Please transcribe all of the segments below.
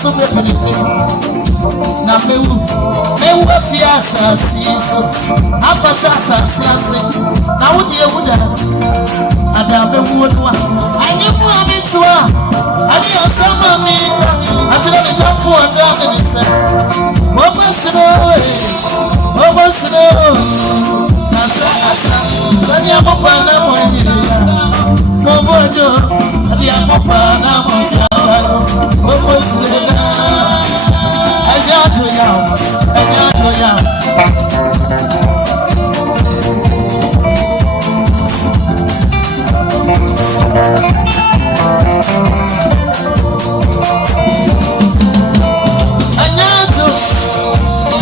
so be na mewu afia asasi so apasa asasi na wodi ewuda ada mewu no anyi mu amitwa ani asama mi atira mi tafu ata mi se obosno asa ani amopana mo ni bobojo ani amopana mo obosno Ajato ya Anyato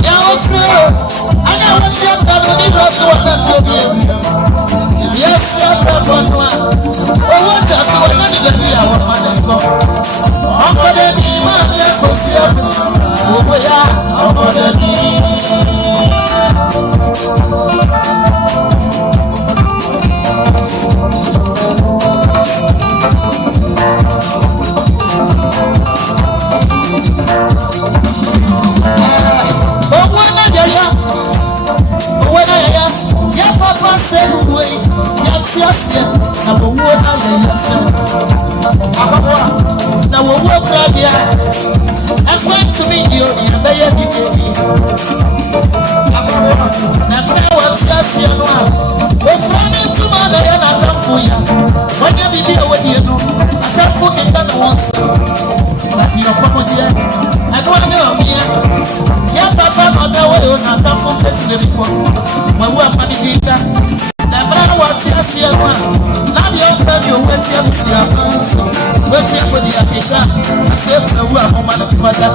ya ofro ana wasi atabani roso wanato yes ya tabonwa owo tatu wanani bebi ya wamaneko akode ni mami ya kosia owo ya akode ni ya papa said we yes na wo na yes na wo krabia I'm going to meet you in a bay baby na what yes no we running to my and I come for you when you be away you know I can't forget that once that you are probably I don't know me ya papa no da way on that for president when we are planning that na what yes no na the open you wait you see wait for the Africa I say we are home and father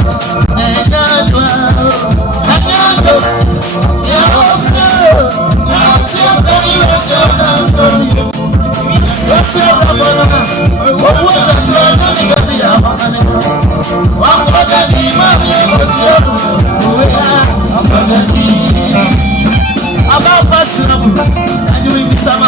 about personal and you will be some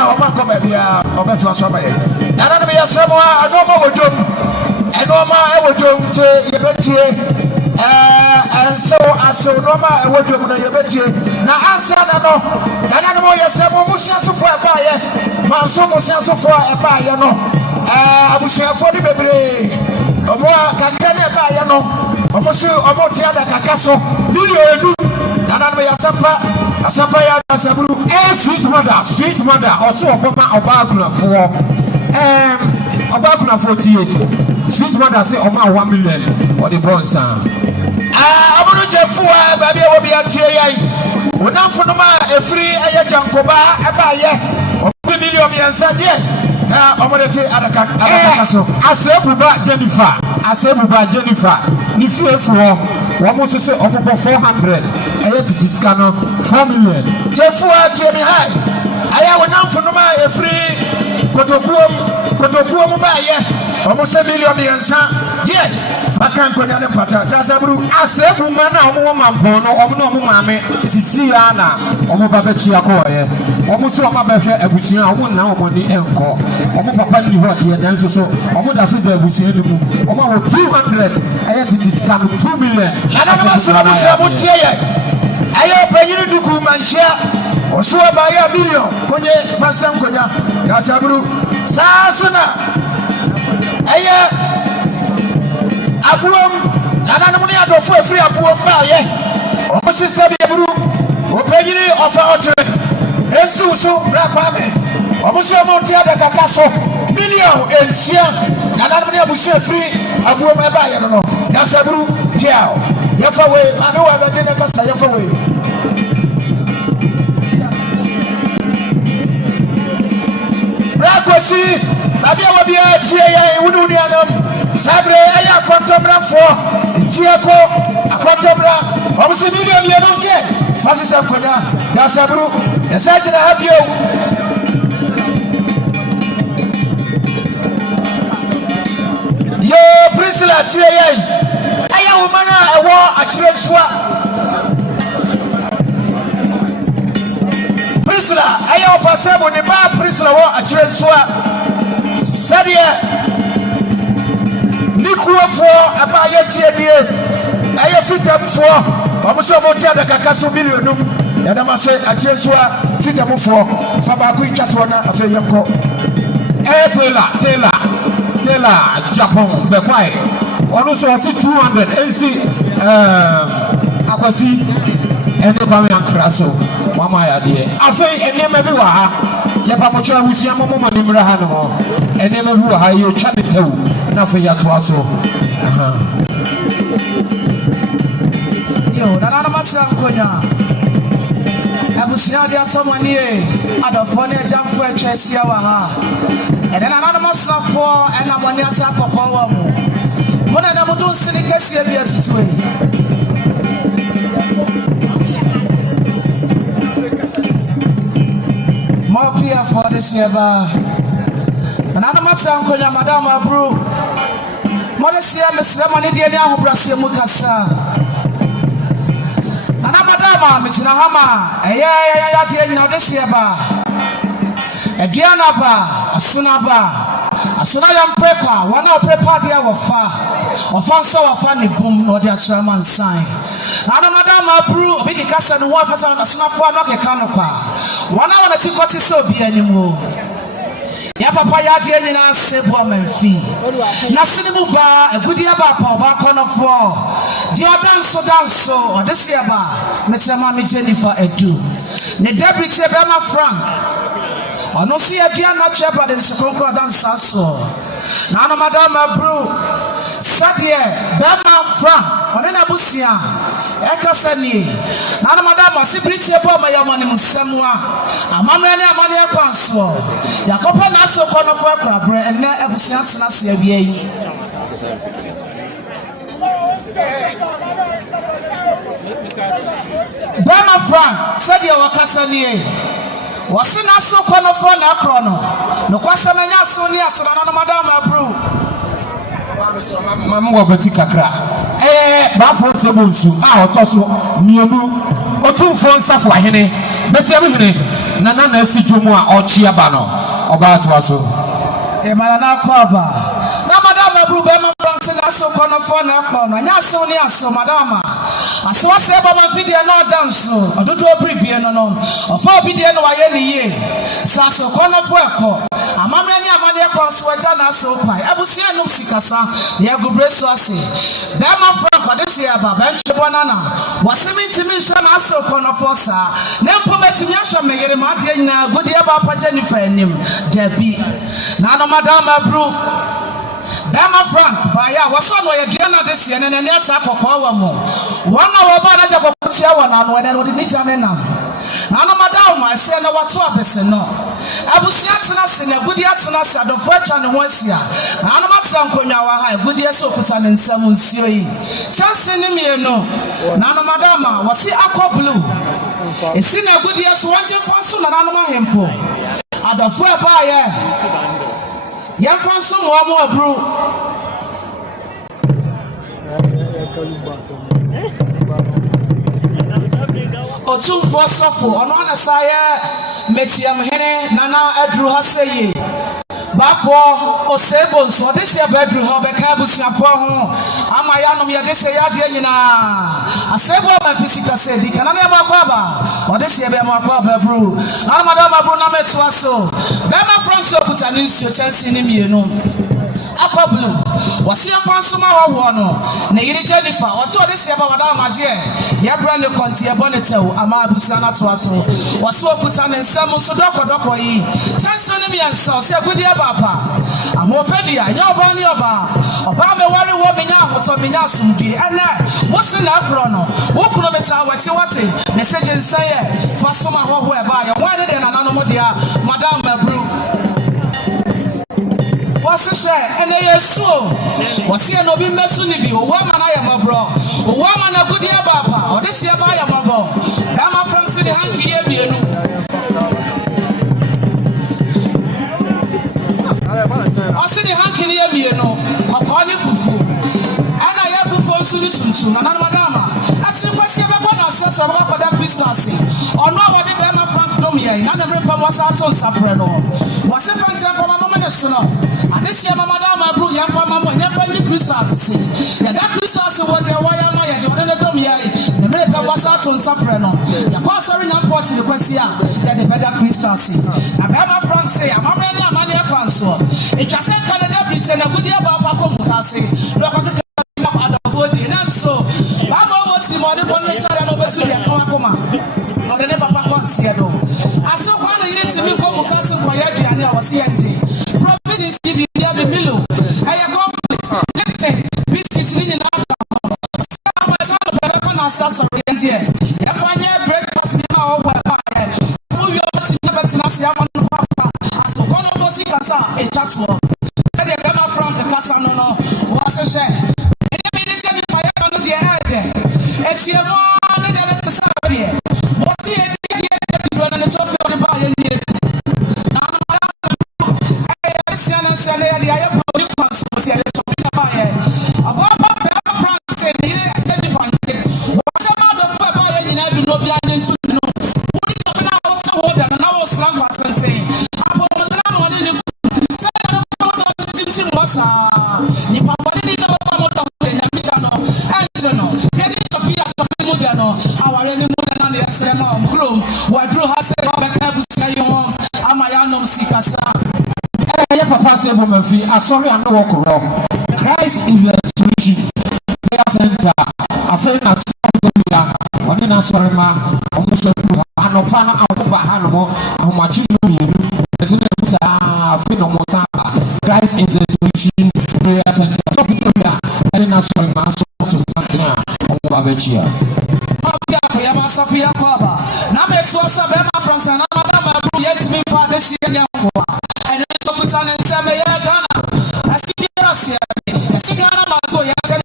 Now, I'm come here. I'm going to ask somebody. And I'm here somewhere. I know my job. I know my job. And so I saw no my job. Now answer no. And I know you say we must answer for a buyer. Man, so must answer for a buyer. No. I was here for the baby. More can buy. No. Almost about the other cacasso. Do you? And I'm here supper. Asapaya Asaburu, sweet mother, also Obakuna for 48. Sweet mother say Oma 1 million or the bonds. I'm going to Jeffua, baby, will be at Tia. When I'm for a free Jankoba, a buyer, or 2 million and said, now I'm going to say Adakaso. I said, Jennifer, if you for. One must say over 400. I had to discount 4 million. Jeffua, Jimmy High. I have an for a free Kotokuam by almost $1 million. Yet, I can't go down the pattern. That's a brew. I said, woman, woman, Bono, no mammy, Siciliana, Omo Babechiaco, almost so my better, I would see I won't now money encore. Omo Papa, you want the answer so Omo does it, we see Omo 200. I had to discount 2 million. I pay you to come and share or so by $1 million. When you find some Koya, that's a brew. Sasuna. Abuom, and I'm only out for free Abuom Baye. Almost said a brew, or pay of our trade. And so, Rapame. Almost a Montia de Cacasso, million and Siam, and I'm only free Abuom Baye. That's a brew, Piao. Yafaway, I know I didn't cast a Yafaway. Rakosi, Babia will be a Tia, Sabre, for Tiako, Akotabra, obviously million you don't get. Fast as Koda, Dasabru, the Sergeant have you. Yo, Priscilla, I am a man, I war a children swap. Priscilla, I offer seven the bar Priscilla war a children swap. Sadia Nikua for about yesterday. I have fit up for almost about the Cacasso million. Yadama say a children swap, fit up for Fabaku Chatwana of a Yako. Taylor, Japan, the quiet. Also, I see 200 AC. Akwati, and the Pamian Crasso. One my idea. I say, and name everywhere. Yapamocha, we see a moment in Brahano, and name everywhere you chat it too. Nothing yet to us. Yo, Nana Matsankonya. I was not someone here at the funny jump for a chess. And then another must not for and I'm on the attack for power. When I never do see the case here to more peer for this year. Another much uncle, Madame Abru. Modestia, Miss Lemon, Indiana, who Brasia Mukasa. Another Madama, Miss Nahama, a year, this year. A Dianaba, a Sunayam Prepa, one of Prepa dear of far, or Fanso of Fanny Boom, or their chairman sign. Anna Madame Abru, Big Cassan, one for some Snafa, knock a canopa. 1 hour to got it so be anymore. Yapapa Yadiana Sebo and fee. Nasinimu bar, a good yaba, back on a floor. Dear dance so, or this yaba, Mr. Mammy Jennifer Edu. The deputy Bema Frank. Ono si abia na cheba de sekronkro dansa so na na madam Abru sadie Bema Frank one na busia ekasani na na madam asibriche bo mayamani musamwa amamre ne amane ekwanso yakopa na so kono fo akrabre enne ebusia tena se abia yi Bema Frank sadie wakasani Wasina so kono for na krono no kwasana nya so ni asona no madam Abru Mamu wabati kakra ba fo se bonsu a otoso mienu otumfo nsafo ahene beti abihene na asi dwomu a ochi aba no oba atwa so mana na kwaba na madam Abru Bema Frank na so kono for na krono nya so ni aso madam aso se ba ma fidie na dance ododo obiribie no ofa obidie no waye ni ye saso kono fo eko amamre ni amane eko so waja na so pai abusia no sikasa ya gubreso ase Bema Frank odese ya baba nchebo nana wasemitimi hwa na aso kono fo sa na mpobetimi ahwa megere ma de nyina godi ya ba pa Jennifer anim dabi na no madam Abru Bema Frank baya wasono ye diana de sie ne ne ata kokwa wa mo wana wa ba na ja kokwa wa na no ne no de ni jame na no madam ase na wato abese no abusia tena se na gudi atena se adofo atwa ne ho asia na no matsa nkonwa wa ha gudi ase okuta ne nsam nsuo yi chance ne mie no na no madam wasi akọ blue esi na gudi ase wanje fanso na no mahempo adofo ba ye Yanfanso mo Abru Otumfo sofo ono na saye metiam hene nana adru ha seye bafo osebo nso odese bedru ha be ka busuafo ho ama ya nom ye dese ya de nyina asebo ma fisika se di kana na ba kwa ba odese be ma kwa ba Abru na madam Abru na metu aso Bema Frank so kuta ni nsuo chansi ni mienu akwa blue wasi afanso ma wo no na yiri Jennifer waso odese ba wada amaje ya brand konti e bonetew ama abusia na to aso waso okuta ne nsam so doko yi chansi ni miensa o se gudi abapa amofedia nya oba ni oba me wari wo menya ahoto menya asumdie ana wosi na akro no wo kuno beta wate message nsaye faso ma ho e ba ya wani de na nano mo dia madam Abru What's the share? And they are so. What's here no be Messunibi, or woman I am a bro, or woman a good year papa, or this year I am a bro. I'm from City Hanky. I see the Hanky near me, no, I call you fufu. And I have fufu solution, and Madama. I see what's your ancestor about that Christmas. Or no, what did Emma Frank Domia, and the river was out on Safreno. Was a fancy for my moment, and this year, Madama Brew, young for my never Christmas. And that Christmas was a wire, my Domia, the river was out on Safreno. The pastor in Port in the Quesia, that the better Christmas. And Emma Frank say, I'm already a money council. It just said Canada, Britain, a good year about Pacomcassi. Look at the voting, and so Baba what's the money for later than over to the Kawakoma. Or the never Pacon Seado. I saw one year to me for Mukasu for Yaki and I was CNG. Provisions give you the other below. I am confident. Next time, biscuits in our I'm a child of Pacon Assassin. If I near breakfast in our way, who you are to never to Nasia Papa. As for one of us, a tax war. Said the Gamma Frank Cassano was a share. It's your money that it's a salary. What's the age to run in the top of the bar? I see an Australia, the Aya Pro Consulting at the top of the bar. About France said, what about the fire in every no behind into the no? What is the now so than an hour slang was and saying, I'm one in the say, I'm not was a Nipa didn't know about the Angelo. Our enemy and the Asema Groom, what drew her said, Amayanum Sikasa. Papa said, Woman, I'm sorry, I'm not walking wrong. Christ is the solution. Prayer center. I feel not so good. I'm sorry, ma. Almost a blue. I'm no fan of Hanomo. How much you know? I feel no more time. Christ is the solution. Prayer center. So, I'm not sorry, ma. So, Santana. Babechia. Safia Paba. Now makes us a Bema from Sanama, yet me for this year. And it's a put on and Samaya Ghana. I see us here. I see Ghana Mato, Yaman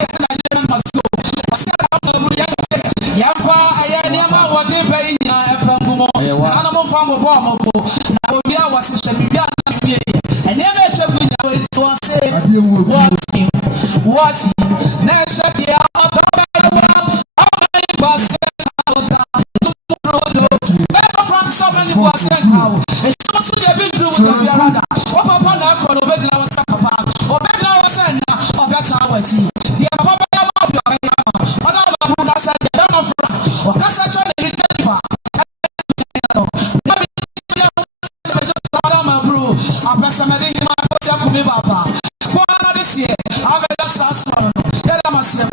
Masto. I see Yafa, I am what they pay in Yafamumo. Animal farm of Bomo. Now we are was a Shabia. And never check with you to say, watching. Next year, it's supposed to be to the Arada. What upon that call of Vegina Sakapa, or Vegina was sent, or that's our tea. The Papa of your Madame Bruna said, the Dama or Cassation and Retenva. Madame Brew, a person made him a Kumibaba. For this year, I've got a sassafras. Let them say,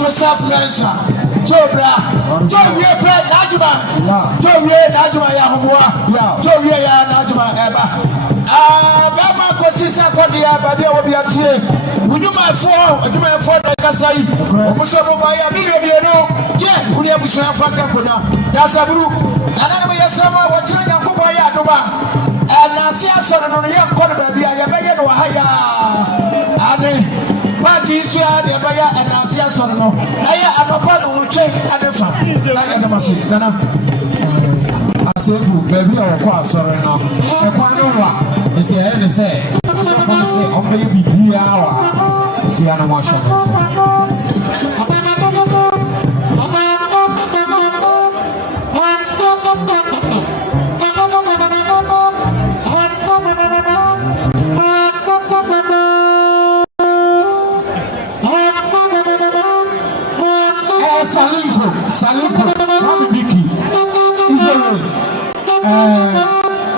yourself mention. Jobra, Jobra, Najma, Jobra, Najma, Yahua, Jobra, Najma, Eba. Bama Kosisa Kodia, Badia will be a tear. Would you my phone, do my phone like I say? Musabaya, Jen, who never saw Fakapuna. That's a group. And I know someone watching Yakubaya Duma. And I see a son of a young quarterback, I beg you, Haya. Party is here, the Baya and I see a son of I am a part of the check at the farm. I am a sick. I said, baby, or pass or no. I quite know it's a head and say, someone say, oh, baby, be hour. It's the animal. Saliko, Kwame Biki, Israel,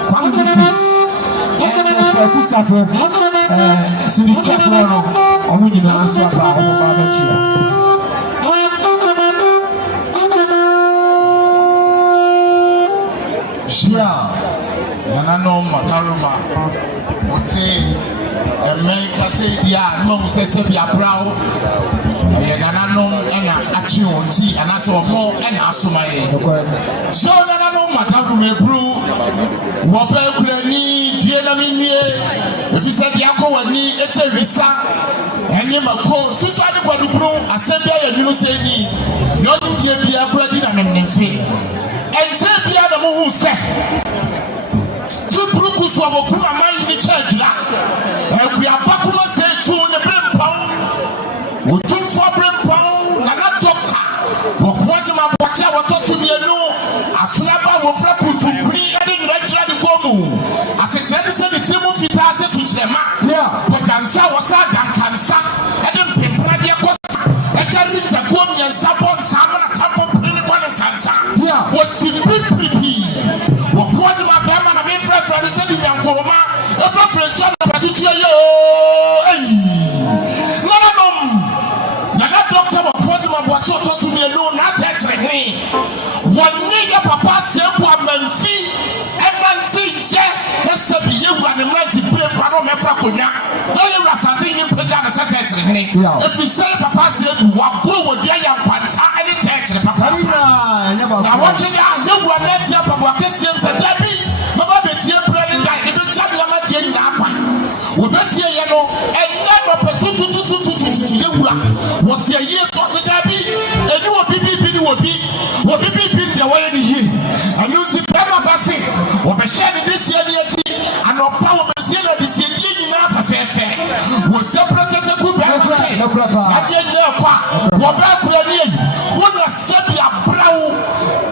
Kwame Biki, Kusafo, Sini Chafano, Omunina Answaba, Obabachia. Shia, Nanano Mataruma, Mote, America said, yeah, no, say, be a proud. Nanano and Achionti and I saw more and Asumay. So Nanano Matarume Brew, Wapelani, Dianamini, if you said Yako and me, it's a visa, and Yamako, Sister Quadrupro, Assembly, and you say me, not in Jabia Bradin and Nancy. And Jabia the Moon said, two Brukus of Okuma Mine in the church, and we are Bakuma said to the Brim Pound. Wacha watoto mienu aslaba wofra kutukuni ade nrachira de komu asekyerɛ de sɛ de timu fita ase sukyerɛma pojansa wasa dankansa ade mpempra de kosa ekari ntakuo miɛnsa bɔ nsama na tamfo pini kɔ ne sansa wosi pipipi wɔkoagye ma bɛma na memfrɛfrɛ de sɛ de nyankɔma ɛfrɛfrɛ nsuo na batutua yo nana doctor wɔkoagye ma boakye ɔtɔ so mienu na one nigga papa said, one man see, and man see, let's say you run the mighty play Prado Mefracuna. Only Rassati in Pajana Saturday. If we say papa said, what go with Jaya Panta and the text, Papa. Now, watching out, you were not your papa, Cassians and Debbie, Mama Betty, bread and died, the Champion Matian Napa. We bet you, and never put what's your years of the Debbie, and you will be. What people the way he and you the Pema Bassi or the shed this year and no power Basila this year enough for fair was separated the group at the end of what back would not set your brow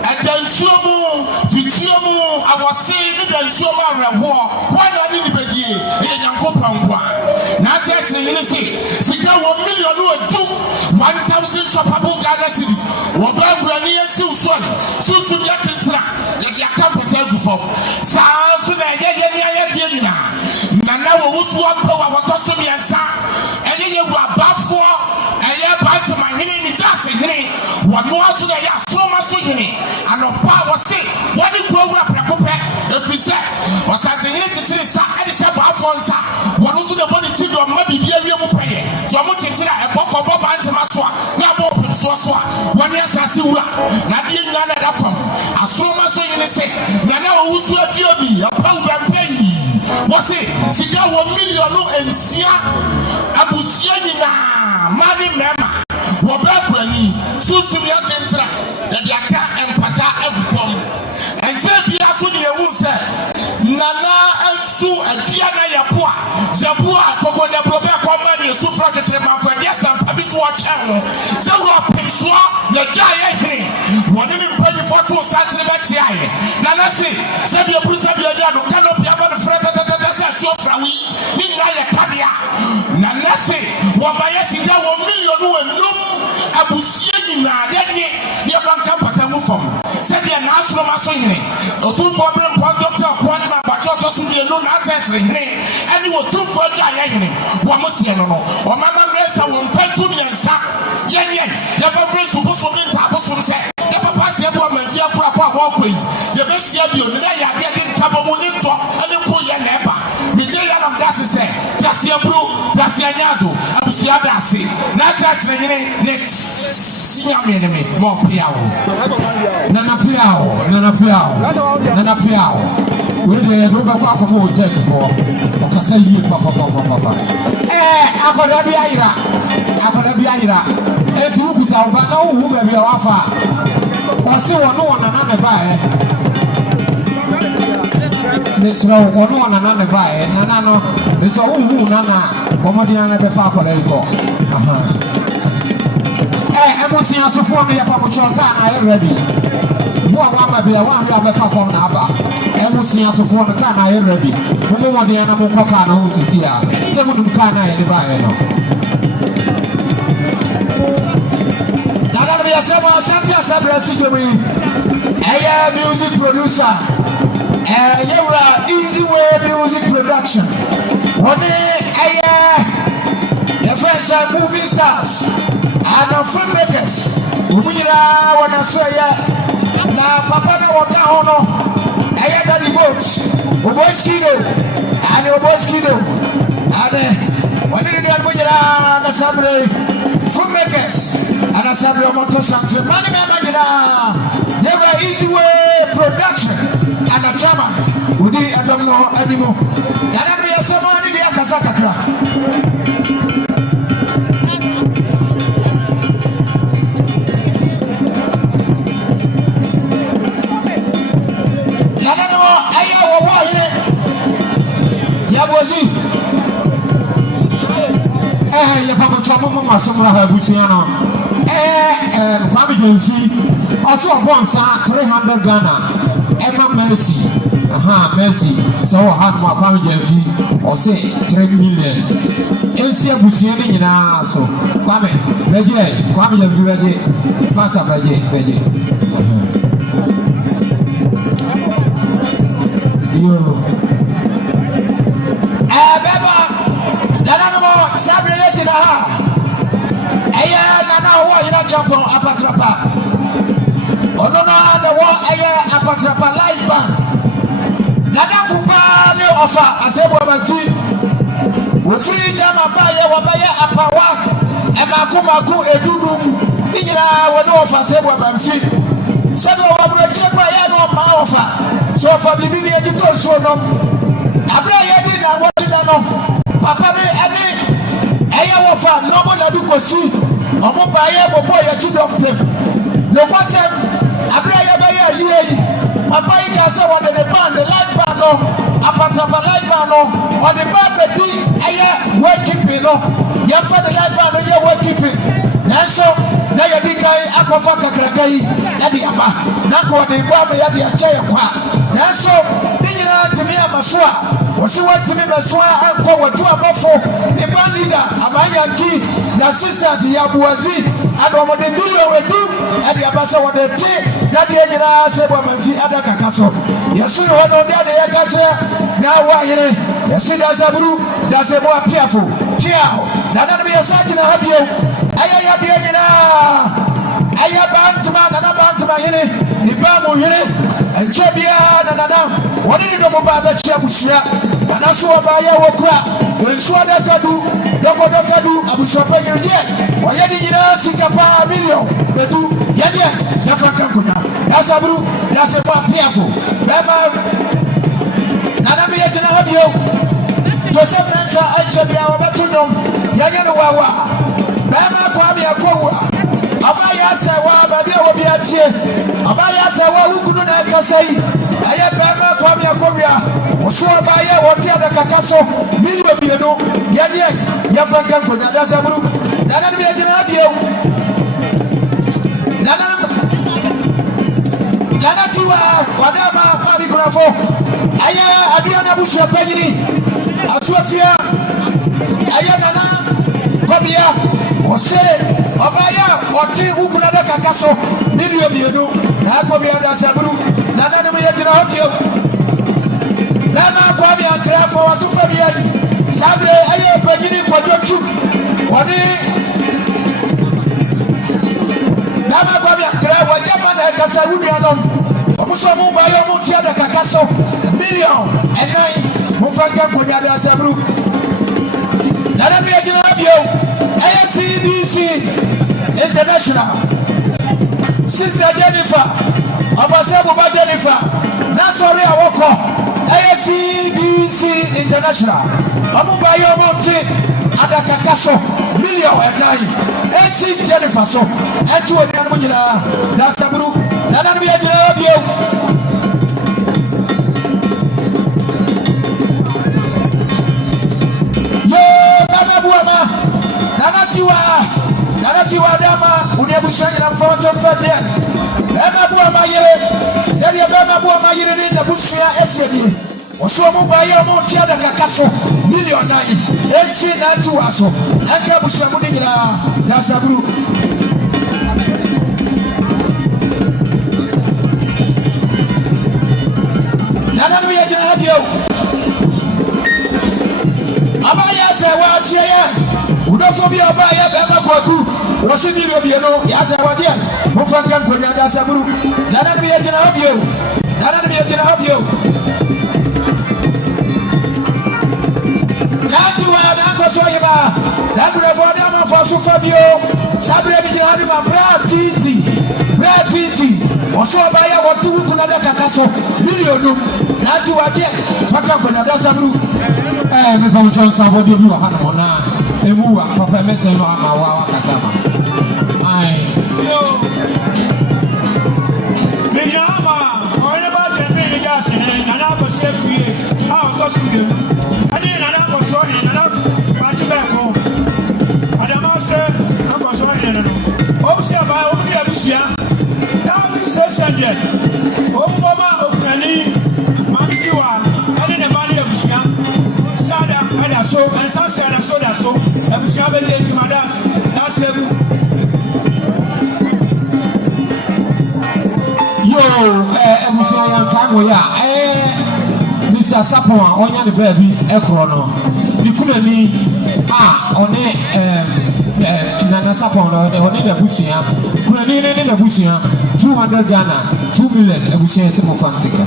at the Chumu, Vitumu, I was saying that Chuma war. Why not in the Beji in Yankopangua? Not actually, you see, Sika 1 million or 1,000 chopable Ghana cities. What back Susu Yakintra, let your capital go for Sounds Nana will swap power what also me and Sa, and you were back for a year back to my hitting the Jackson. What more so they are so much in and no power say, what did grow up if we say, or something in the Sa and the Shabbat Fonsa, what also the body children might be a real prayer. So I'm going to a book of Bob and Maswa, now open so 1 year Sasura, not the England at from. I saw my son in the say, Nana who's your dear, a pound and pay. What's it? Sika 1 million and Sia Abusiana, money mama, Wabakani, Susimia Tentra, the Yaka and Pata and from. And Zabia Sunia will say, Nana and Su and Tiana Yapua, Zabua, Kokoda Proba Company, Sufrata for yes, and Pabitua Channel, Zabua Pensua, the giant thing. One in the for 2 Saturday, Nana say, Sabia Putabia, Canopy about the Frata. Nana say, what by us is 1 million and Abusian, near Van Campatamu from. Said the announcement of my son, or 2 problem, Doctor Quantum, but mmienu na atɛkyerɛ hene ɛne wɔtumfoɔ agya yɛhene wɔn seɛ no ɔmama mmerɛsa wɔn mpɛntu mmiɛnsa yɛnyɛ yɛfa berɛ subosom ne ntaabosom sɛ yɛpapa seɛ bo amanfie akorapɔ a wɔkɔ yi yɛbɛhyia bio ne na yɛadeɛ de nkabɔ mu ne ntɔ ne ko yɛ na ɛba megye yɛnam da se sɛ daseɛ buro daseɛ nyado abusua da ase na atɛkyerɛ hene ne nyame ne me mɔpea wo Nana Piao. We did no back from old deck for Ocasa ye papa. Akoda Biaira. And you could have no who may be offer. Or see one another by. Let's know one another by. Nana, it's all who Nana, Bomadiana before Colerico. I'm seeing us for me upon I am ready. One be a 1 year from Naba. I'm seeing us for the car I am ready. No one the animal cockana who's here. 7 Kana in the Bible. Now, we are some Santa Sabra Situation. I am music producer. And you are Easy Way Music Production. One day, your friends are movie stars. And our filmmakers, we are one as well. Now, Papa, what I honor, I had the boats, Oboskido, and Oboskido, and when did that we are the Sabre filmmakers, and a Sabre motorcycle, Money Magina, never Easy Way Production, and a chairman, who did I don't know anymore. And then we are someone in the Akasaka. Also, 300 Ghana. Emma Mercy. Mercy. So hard more Kwame or say 3 million. Elsia Busiani in our so Kwame Veggie, Massa Veggie. Champion Apatrapa. Oh no, the war Apatrapa live band. Nada Fupa no offer as a woman fee. We free Jama Wabaya Apawa, and Makumaku Edudum. Nina will no offer as a woman fee. Several of the Chepriano offer. So for the Bibi editor, so no. Abra did not watch it. Papa, any offer, nobody do see. Omo baye bobo ya chidom pem no kwasem abraya baye yiyi papa yi ka se won the band the light band no apatapa light band no on the band be aye working no ye fa the light band no ye working nanso na ye di kai akofa kakrakai e di aba na ko de gba me ye di ache ye kwa nanso dinyina timi amaso a wo se watimi beso a anko watu abofo the band leader abanya ki the assistant Yabuazi and over the do we do at the Abasa what they take that the Agina said woman other Kakaso. Yes, you want to get the Yakacha now. Why, yes, that's a brew, that's a more fearful. Piao, not be a sergeant. I have you. I have the Agina. I have Bantman and a Bantman, the Bamu, and Chabian and Adam. What did you know about the Chabusia? And I saw by your crap when Swada Kadu. Dokadu abusapa yirje wayedi nyina sikapa million kedu yede na franka kunya dasabru daseba piafo bema nana me yete na habio Joseph Nansa achebia obatundom yanye no wawa bema kwa me akowa abaya sewa babi obi atie abaya sewa hukunu na kasai aye bema kwa me akowia oso abaya wote adakakaso million bieno yede ya franka konya da sabru nana bi ejina abio nana tiwa wadama pa bi kunafo aya aduana busu apanyini asuafia aya nana kobia ose obaya oti ukuna da kakaso nibi obienu na kobia da sabru nana bi ejina abio nana kwabia Accra for us to Fabian. Sabre, I am beginning for your troop. What Nama Kwame Accra, what Japan and Casawudian. Omuso mu ba yo mu tia da kakaso million and 9 mu franka konya da sabru. Nana bi agina bio ACDC International. Sister Jennifer, Abasebu ba Jennifer. Na sorry awoko ACDC International. Omu ba yo mu ti ada kakaso million and 9. AC Jennifer so etu oni anu nyina da sabru. Nana bi agina bio Nana tiwa dama unebushanya na mfawso mfadia Bema buwa mayire Zedi ya bema buwa mayire ni nabushia esedi Osuwa mumba ya monti ya daka kaso Milion nai Ensi na tiwa so Anka bushia mudi jina Na sabru Nana nuya jina hadio Abaya se wachia ya Udofobia abaya bema kwa ku Wasini bieno ya se wadia Mufankan kwenye da saburu Nana nuya jina hadio Nana nuya jina hadio Natu wa nanko soyima Nangu revoda mafasu Fabio Sabre bijina hadima Bra titi Osoba ya watu kuna daka kaso Milionu Natu wa die Faka kwenye da saburu Mefa mchonsa bodi obi wa hana mona emu wa papa mese no ama wa kasama ai yo bijama oyè ba jembe ni gas he nana ko chef ye a ko suge ani nana ko so ni nana ba ti be ko adama se ko so ni nana o se ba o bi abusia 1600 o mo ma okrani ma bi ti wa ani ne ba ni abusia ada so ensa share so ebusia be le ti madas that's lebu yo ebusia yan kango ya Mr. Sapon onya ne baabi ekro no nikumani one Nana Sapon no one na busia kurani ne na busia 200 Ghana 2 million ebusia se mo fantika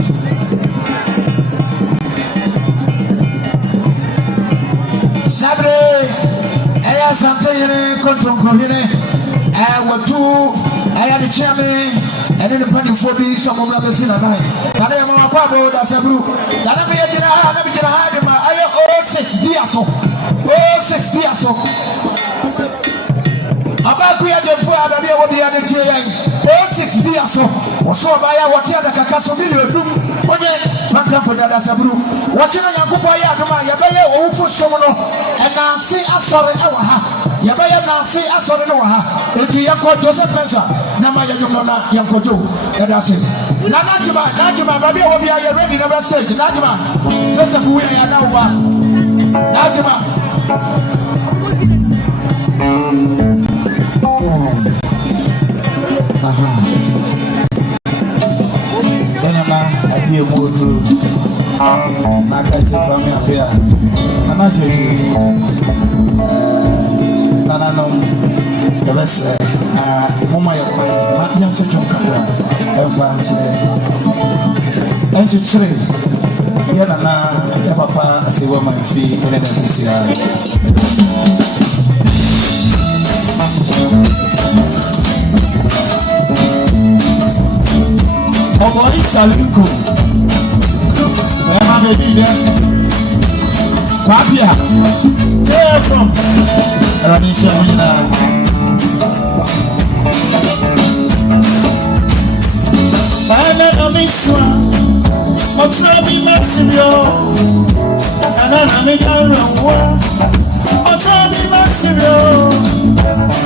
Sabre Eya sante yene kontron kohine watu eya ni chairman ene ni pani fobi somo mla besi na nai kana ya mama kwa bo da sabru kana bi jira ha na bi jira ha de ma ayo 06 diaso abaku ya je fu adabi e wodi ya de tie yan 06 diaso oso ba ya wote ada kakaso milion dum onye fanka ko da sabru wochina yankupo ya aduma ya beye owufo somo no enansi asore e wa ha ya beye nansi asore no wa ha enti yakọ Joseph Mensa na ma ya nyomno na yankojo ya da se na najima ba bi e wo bia ya ready na stage najima Joseph wi ya na wa najima Denama ati emodu na kache kwa mi afia ana cheju nananom kabasa mama ya kwa ma yam cheju kakra efa nche entu chire ya nana ya papa asewa manfi ene na kusia Ọmọ Isaliko ẹ̀ma bèbí dẹ kwabia ẹ̀ from ẹ̀rọ ní iṣẹ́ mi náà. Báyọ̀ náà mi sùn ọ̀tún mi má sí mi ọ́ nàná náà mi dá rẹ̀ wá ọ̀tún mi má sí mi ọ́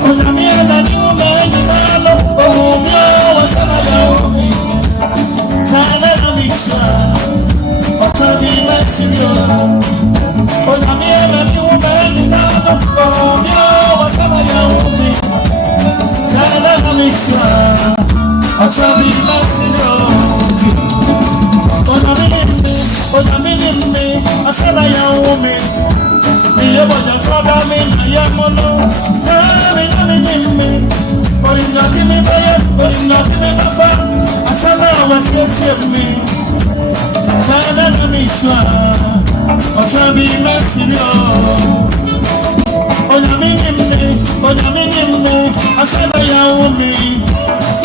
ọ̀nà mi ẹ̀ nà ní wọ́n mẹ́rin náà lọ òun mi ò wọ́n sábà yà wọ́n mi. Sana na mixwa, otabi na simio. Ona mi ela ni umeni na mio wasama ya umi. Sana na mixwa, otabi na simio. Ona mi na minimum, I said I am woman. The able to trouble me, I am mono. But it's not in me, but it's not in me, I said I was scared me. Sana na miswa, ochabi mesilo. Onya minimne, asaba ya umi.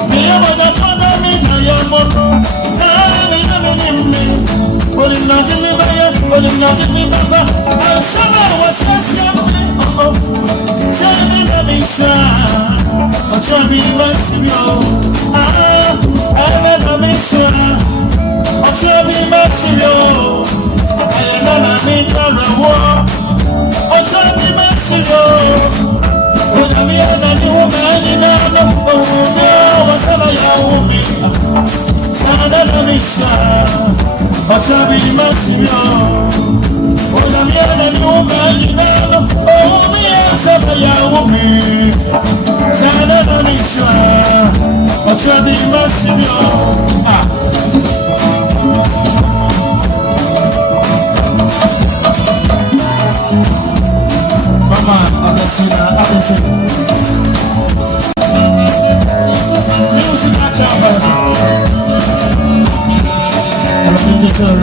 Niya wada chona mina ya mono. Niya minimne, oli nati mi baya, oli nati mi baba. Asaba wasasya mi, sana na miswa, ochabi mesilo. Ana na miswa. Ochabi Maximo, I am not a war. Ochabi Maximo, when I'm here, and you woman in a was a Yaomi. Sana Misha, Ochabi Maximo, when I'm here, and you woman in a Yaomi. Sana Misha, Ochabi Maximo. Mama, Abesina. Music at your birth. I'm a bit of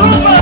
Rumba,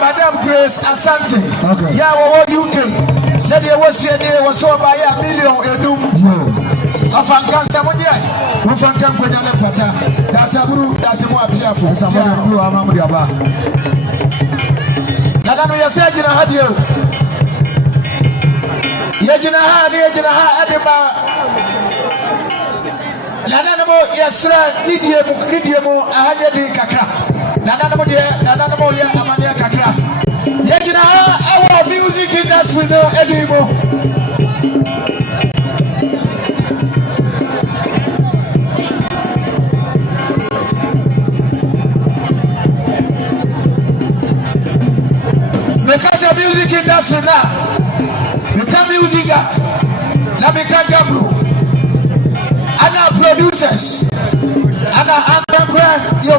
Madam Grace Asante. Okay. Yeah, what UK said there was so by a million edum. Of cancer, one year. One from Campania Pata. That's a guru, that's a more appear for some of you. I'm Diaba. Nadano Yasajina had you. Yajina had Ediba. Nanamo Yasra, Lidiamo, Ahadi Kakra. Nanamo ya Amania Kakra. Yajina, our music industry no anymore. Because the music industry now, become music, now become Gabru. And our producers, and our underground, your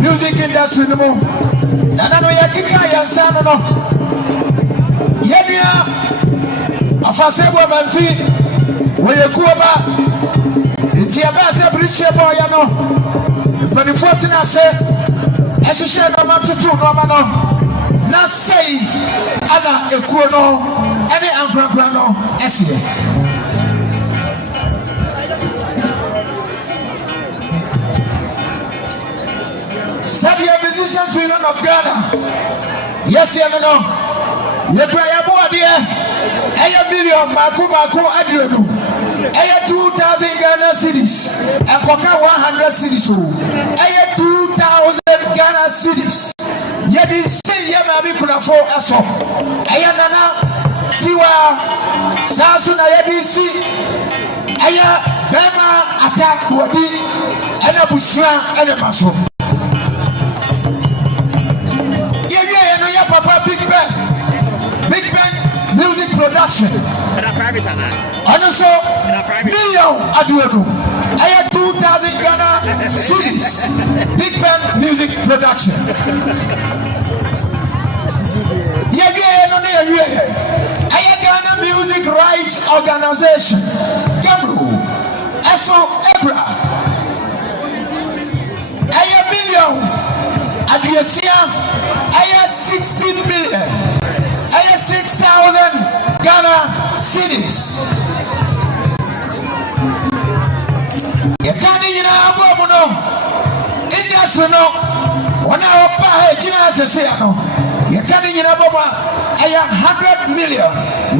music industry no more. Nanano yakika yansano no. Yenia afasebo manfi weyekuoba itiaba se briche boya no. Mpani 14 ase ehihye no matutu no ma no. Na sei ana ekuo no ene ankrakra no esie. Sadia Musicians Union of Ghana. Yes, you know. You try a board here. A million Maku Adrianu. A 2,000 Ghana cities. And Koka 100 cities. A 2,000 Ghana cities. Yet say Yamabi Kunafo Aso. Ayanana Tiwa Sasuna Yadisi. Aya Bema attack Wadi and a Bushra and a Maso. Papa Big Bang Music Production. And also million Aduedu. I had 2,000 Ghana cities. Big Bang Music Production. I had Ghana Music Rights Organization. Gamru. Eso Ebra. I had million Aduesia. I had 16 million. I had 6,000 Ghana cities. You can't even have a no. Industry no. When I open Gina say no. You can't even have I have 100 million.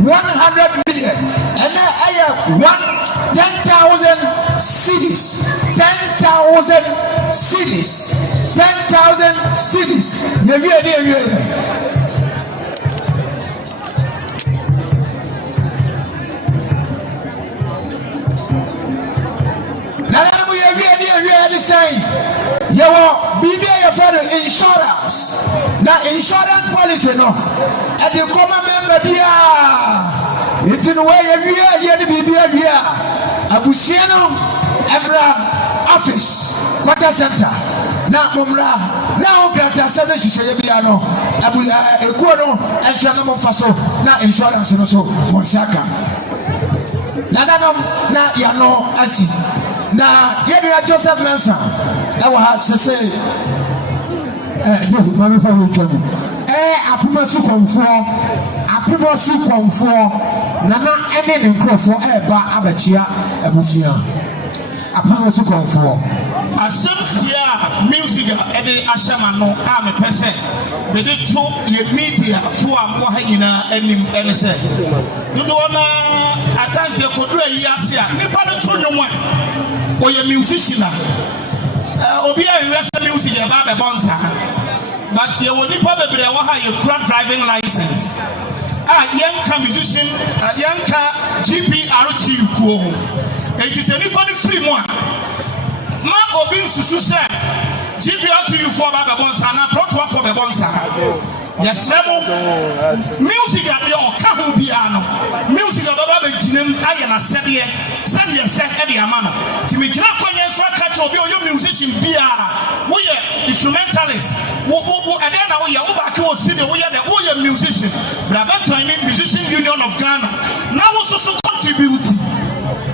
100 million. And I have 10,000 cities. 10,000 cities. 10,000 cities. Insurance. Now insurance policy no. At the common member dia. It's in the way Abusiano Ebra office quarter center. na momra na o grant asem na hihye bia no ekuo no enhwe na momfa so na insurance no so mo saka na ya no asi na yedua Joseph Mensa ewa ha sese mami fa wo twa apoma su konfo nana ene ne nkrofo eba abachia abusua apoma su konfo asɛmtia music a ɛde ahyɛma no a mepɛ sɛ mede to yɛ media fo a mowɔ ha nyinaa anim ɛne sɛ dodoɔ na atanseɛ kɔduru ayi ase a nnipa no to nnwom a ɔyɛ musician a obi a ɛwɛ sɛ music ɛba bɛbɔ nsa but yɛwɔ nnipa bebree wɔ ha yɛkura driving license a yɛnka musician yɛnka GPRT kuo ho ɛnti sɛ nnipa no firi mu a ma obi nsusu sɛ GPRT for bɛbɔ nsa na protoa for bɛbɔ nsa yɛsrɛ mo music a deɛ ɔka ho biara no music a bɛba bɛgyinam ayɛ n'asɛdeɛ sɛdeɛ sɛ ɛde ama no nti megyina kɔnyɛ nso aka kyerɛ obi a ɔyɛ musician biara woyɛ instrumentalist ɛdeɛ na woyɛ wobaake wɔ studio woyɛ musician brabɛtɔn ne musician union of Ghana na wo so contribute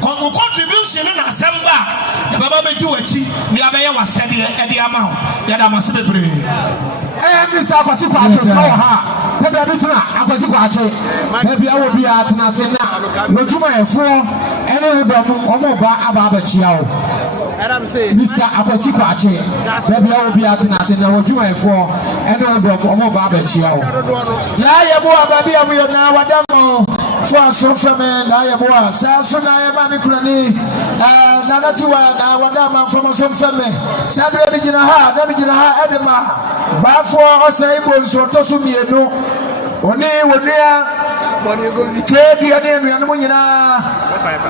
contribution na asɛmba a baba bɛgye w'akyi ne abɛyɛ w'asɛdeɛ ɛde ama ho yɛda amase bebree Mr. Akwasi Kwache so ha bebe bi tena Akwasi Kwache bebe awo bi atena se na lojuma efo ene be mu omo ba aba abachia o Mr. Akwasi Kwache bebe awo bi atena se na lojuma efo ene be mu omo ba abachia o la yebo ababi awo na wadamo fo aso feme la yebo sa so na yeba mi kurani na natiwa na wadama fo so feme sa bre bi gina ha edema ba for osai bo nso to so mienu oni wodua kedia ne nuanu mo nyina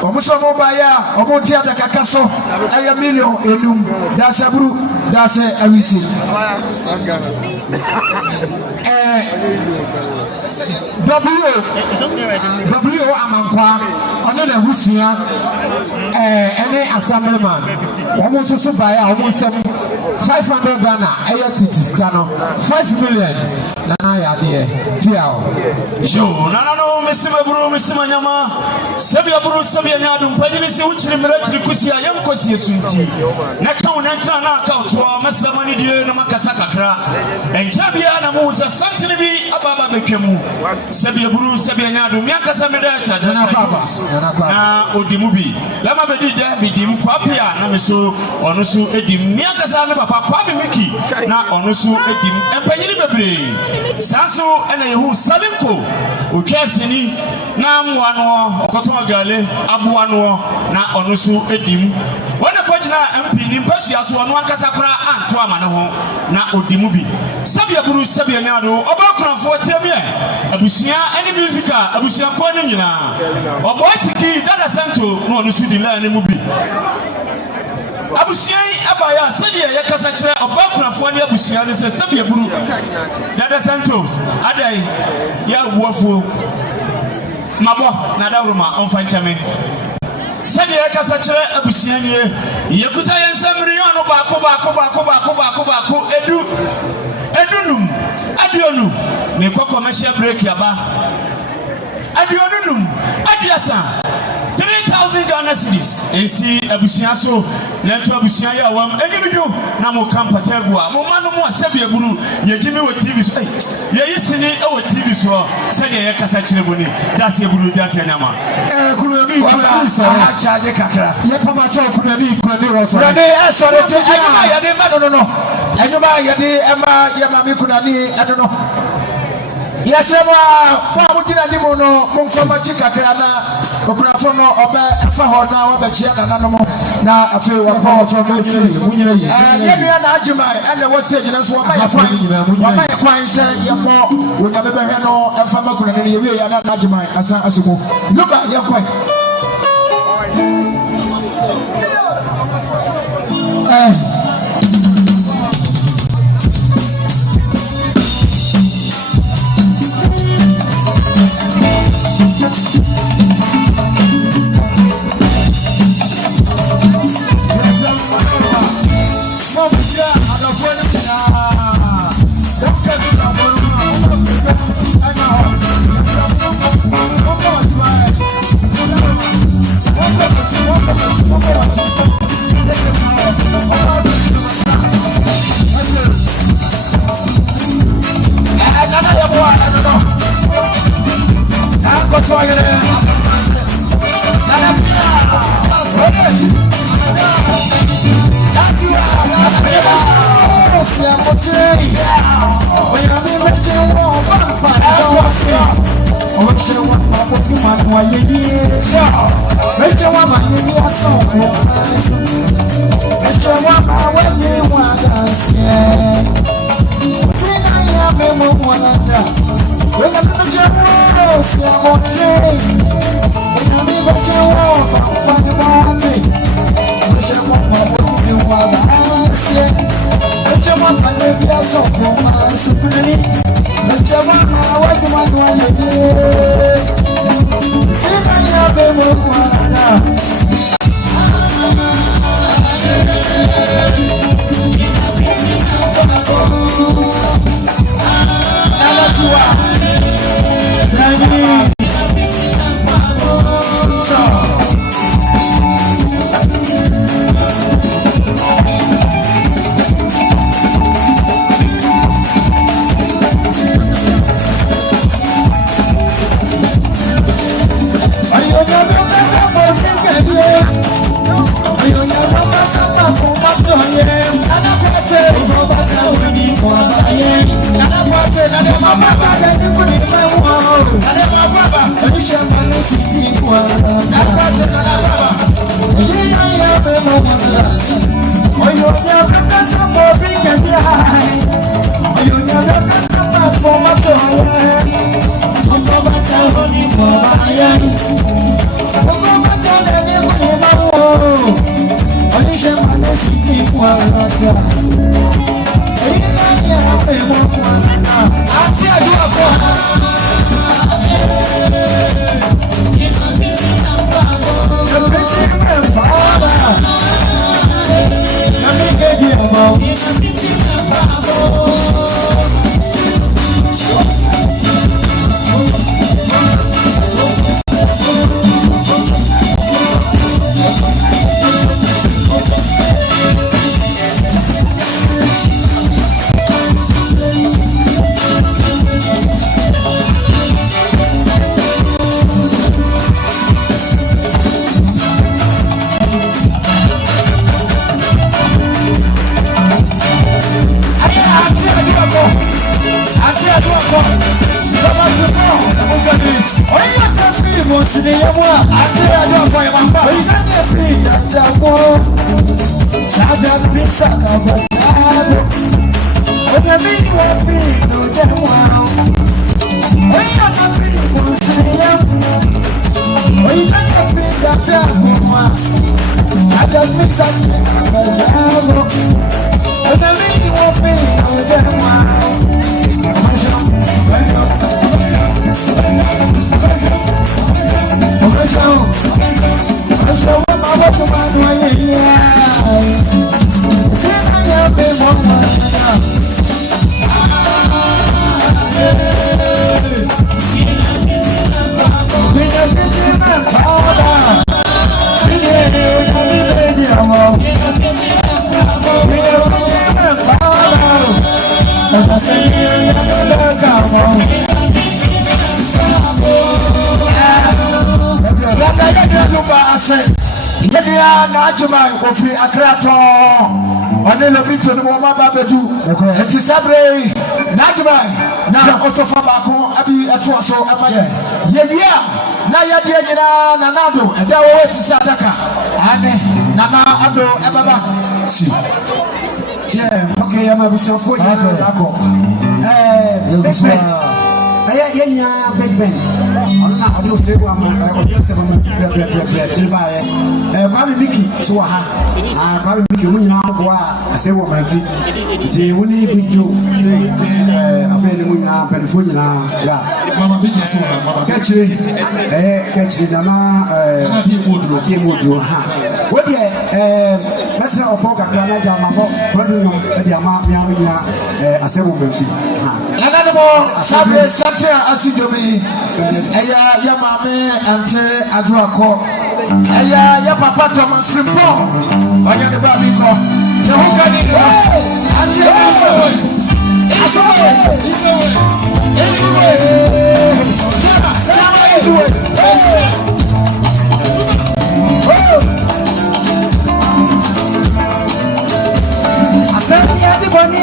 omuso mo ba ya omo tia da kaka so aya million enum da saburu da se awisi W amankwa ono na husia ene assemblyman omo so ba ya omo nsem 500 Ghana aya titis kano 5 million na ya de piao jo na no mesima buru mesima nyama sabia buru sabia nyadum panyini se wuchiri mmerachiri kusia yankosi esunti na kawo na ntra na account wa masama ni die na makasa kakra enjabia na mu sa santini bi ababa betwemu sabia buru sabia nyadum yakasa medata na baba na odimu bi lama bedi da bidim kwapia na meso ono so edim yakasa me papa kwabe miki na ono so edim empanyini bebre sanso ena yehu salimko otwasini na amwano okoto gale abuano na ono so edim wona kwagina MP ni mpasua so ono akasa kora anto ama ne ho na odimu bi sabia buru sabia nyado obakrafo tiamie abusua ene musica abusua ko ne nyina oboitiki dada santo no ono so di la ne mu bi abusuai abaya sɛdeɛ yɛkasa kyerɛ ɔbakunafoɔ ne abusua ne sɛ sɛbia buru dada santos adai ya wuafuo mabɔ na dawroma ɔmfa nkyɛme sɛdeɛ yɛkasa kyerɛ abusua nie yɛkuta yɛn nsɛmiri ɔno baako edunum aduonu ne kɔ commercial break yaba aduonunum aduasa 3,000 Ghana cedis. Ensi abusua so na to abusua ya wam enyibidu na mo kampatagua mo manu mo asabi eburu yejimi wo TV so yeyi sini e wo TV so se de ye kasa kire boni dase eburu dase nyama kuruemi aha charge kakra ye pama cho kuruemi wo so rade e so de enyuma ye de ma no enyuma ye de ema ye ma mi kunani adono yasema kwa mujina ndimo no mumfoma chikakra na okunafo no oba fa ho na wabachia na nanom na afi wakọ cho munyina yi yenu na ajima ene wo stage na so wama ye kwan se ye mo wo ka bebe hwe no emfa makuna ne ye wi ya na ajima asa asumo luba ye kwan watching. We are the rich war, vampire watching. Oh, she want my body, man, why you here? Rich woman, you are so cool. Rich woman, what do you want to say? Think I am a woman. We're going to the world, we are watching. We are the rich war, vampire watching. Rich woman, what do you want to say? Rich woman, you are so cool. Let's go, what you want to do? See that you have a move now. Kofi Akrato one no bit no mo ba bedu enti sabre na osofa baako abi eto so amaye yewia na yede nyina nanado eda wo eti sadaka ane nana ado ebaba si okay ya mabusofo yako yenya Big Ben ona ode ofego ama ode ofego ma bre kwa Miki so ha kwa Miki mu nyina ko a asewo ma fi je woni Big Joe afele mu nyina penfo nyina ya mama Big so mama kechiri dama ati modro ha wodi mesra opoka kwa na jama mo kwadu no e ama miamia asewo ma fi ha nana mo sabre satra asidomi eya ya mame ante aduako eya ya papa Thomas Frimpo onya ne ba bi ko je ho ka ni ante Asante ya di boni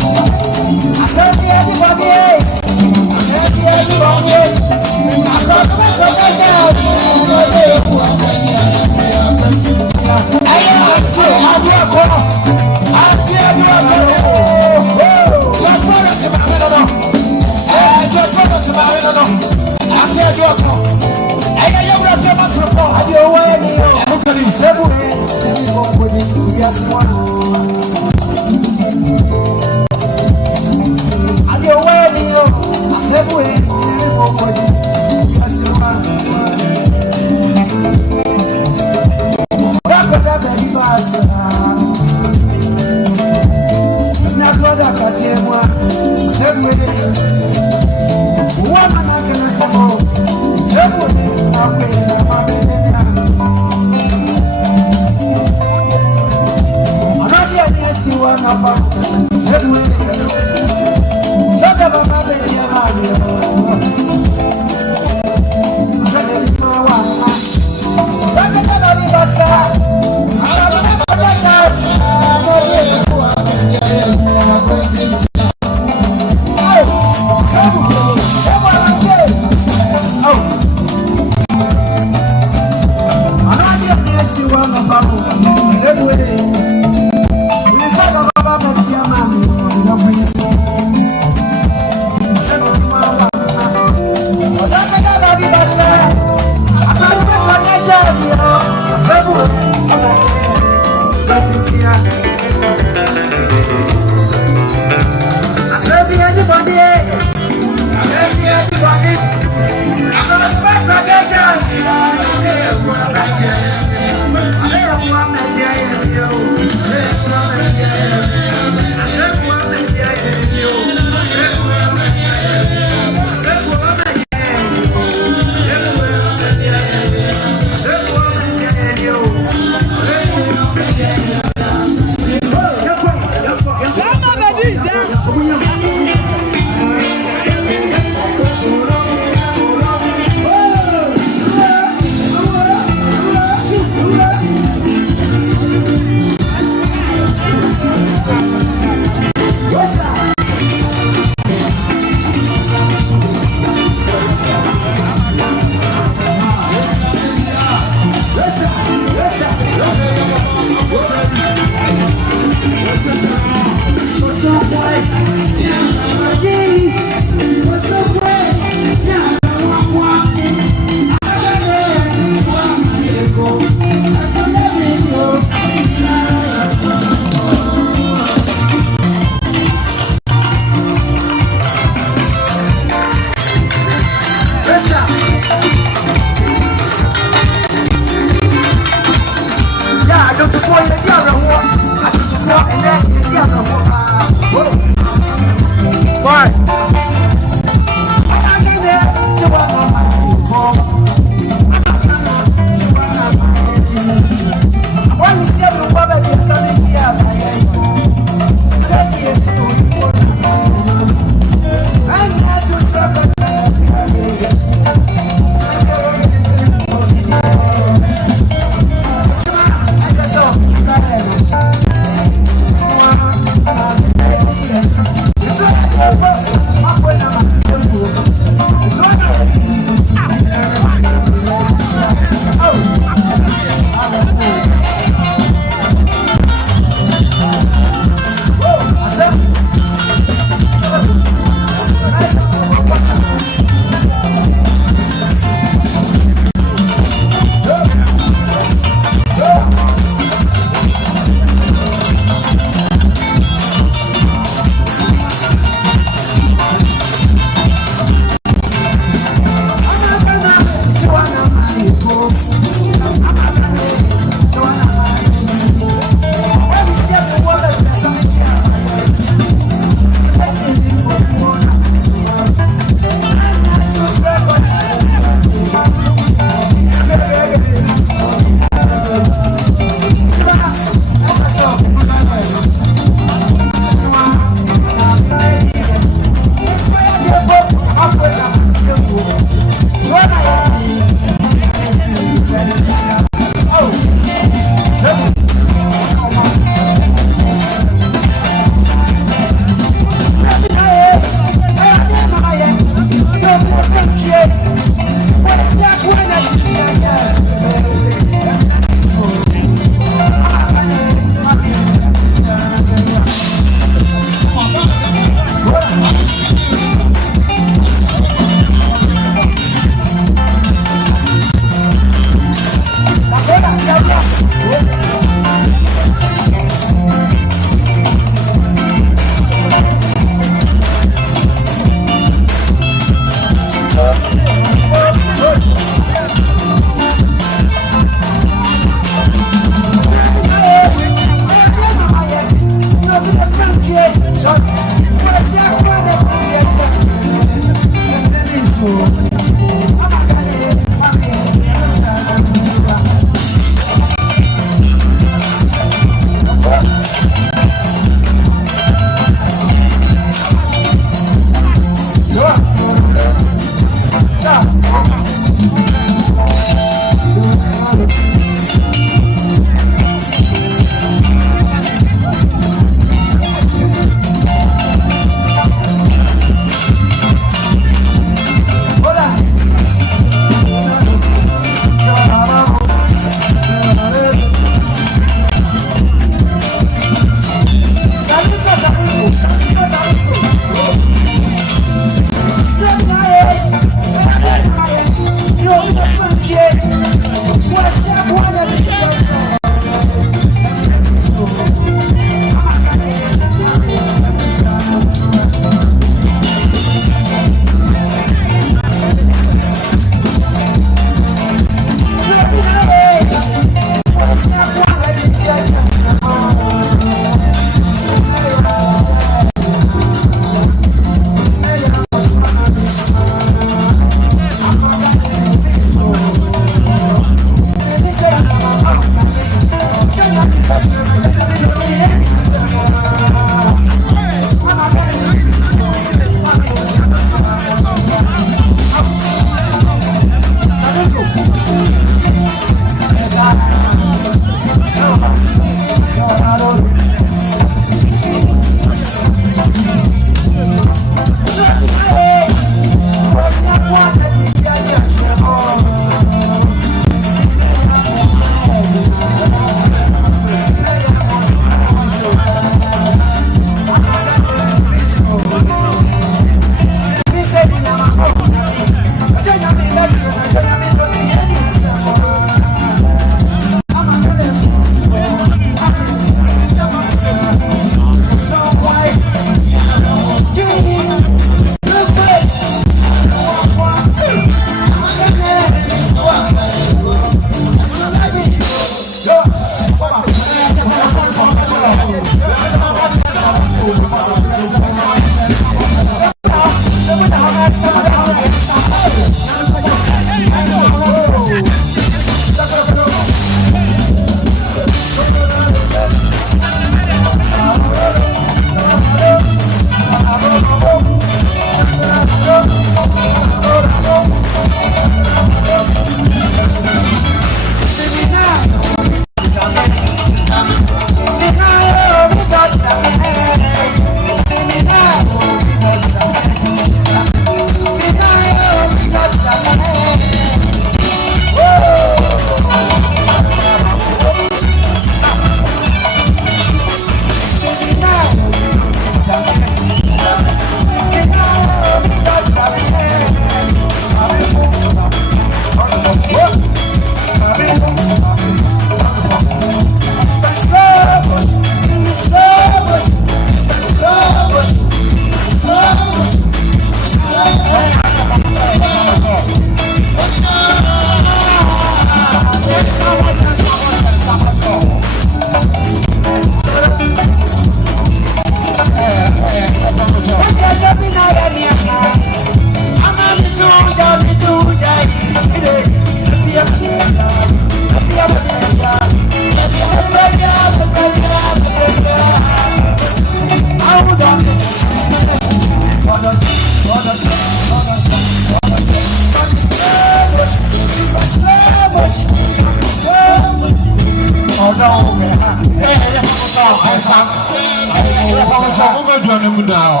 now.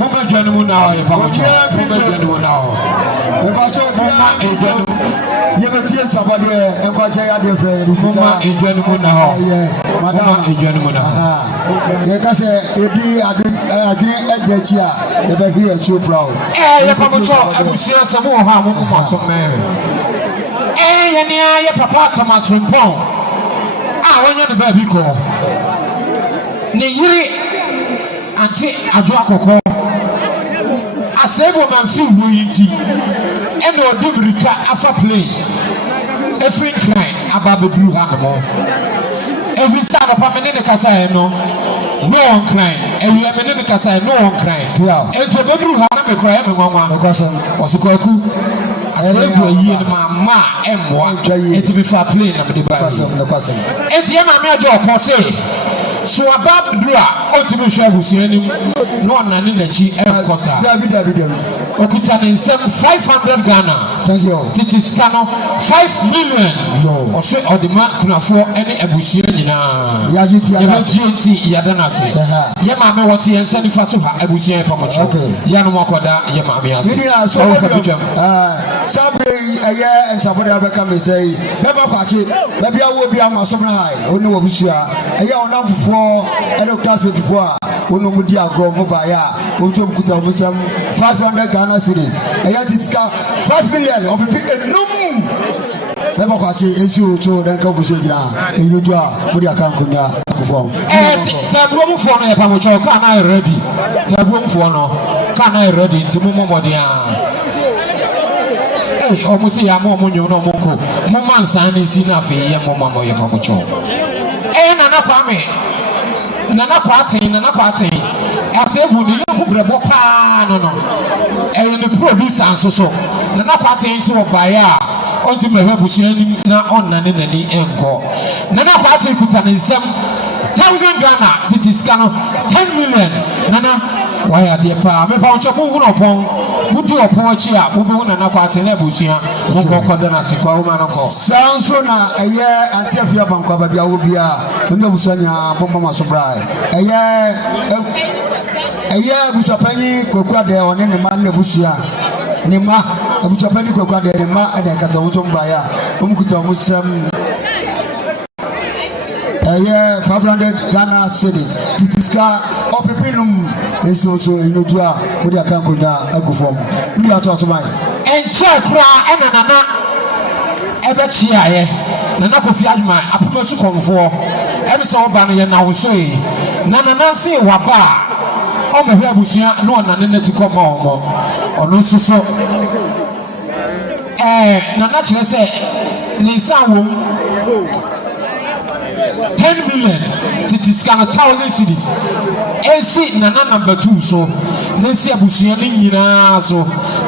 Mama Johnny now, your papa. Mama Johnny now. Mama Johnny. You have a tear somebody and watch a other friend. Mama Johnny now. Madame Johnny now. You can say, if you agree at the chair, you have here so proud. Eh, your papa, I will share some more harm of Mary. Eh, and your papa Thomas Rimpon. Ah, when you're the baby call. Neyiri anti adwo akoko asebo man fi wo yiti e no odimrika afa play every client aba bebru ha mo every side of family ne kasa e no one client every me ne kasa e no one client e to bebru ha na me kra e me nwanwa osikoku asebo yi ma emwa e to be fa play na me de ba e ti e ma me adwo ko say so about Dura, ultimate Busianim, no one in the Chi Cosa. David, Okutan 500 Ghana. Thank you. Titiscano 5 million. Or say, or the man can afford any Abusianina. Yajiti Yadanasi. Yamama, what he and sending for Abusian Pomocho. Yanamokoda, Yamamia. Sabri, a year and somebody ever come and say, Never Fachi, maybe I will be a Masonai, or no Busia, a year on for. And of class before, when we did a grow Mobaya, we took 500 Ghana cities. I had it 5 million of people. No, never watch it. It's you to then come to you. You do what you can't perform. Taboo for a Pamucho, can I ready? Taboo for no, can I ready to Momodia? Almost a moment, you know, Moko. Momman San is enough, Mamma, your Pamucho. And another Nana party. I say, would you could be a pan or not? And the producer and so. Nana party into a buyer. Ultimately, Busian now on and in the encore. Nana party could have 7,000 Ghana. Titiscano 10 million. Nana, why are they pa? Me pouch of moving upon. Would you approach here? Moving on a party in Busia. Sounds so now a year until you have uncovered your Ubia. We know Busania, Bomba Sobrai. A year which a penny could go there on any man, Busia. Nima, which a penny could go there, Nima, and a Casawotum Baya, whom could almost a year 500 Ghana cities. Titiska, Opipinum is also in Udua, with a Kankuda, a good form. We are talking about and check and Nana ever chia, Nana Kofiadma, a promotion come for every so banner now say Nana say Waba. Oh, my hair was here, no one and to come home or no so. Nana say, Nisa 10 million Titiscano 1,000 cities. And see Nana number 2, so let's see Abusian so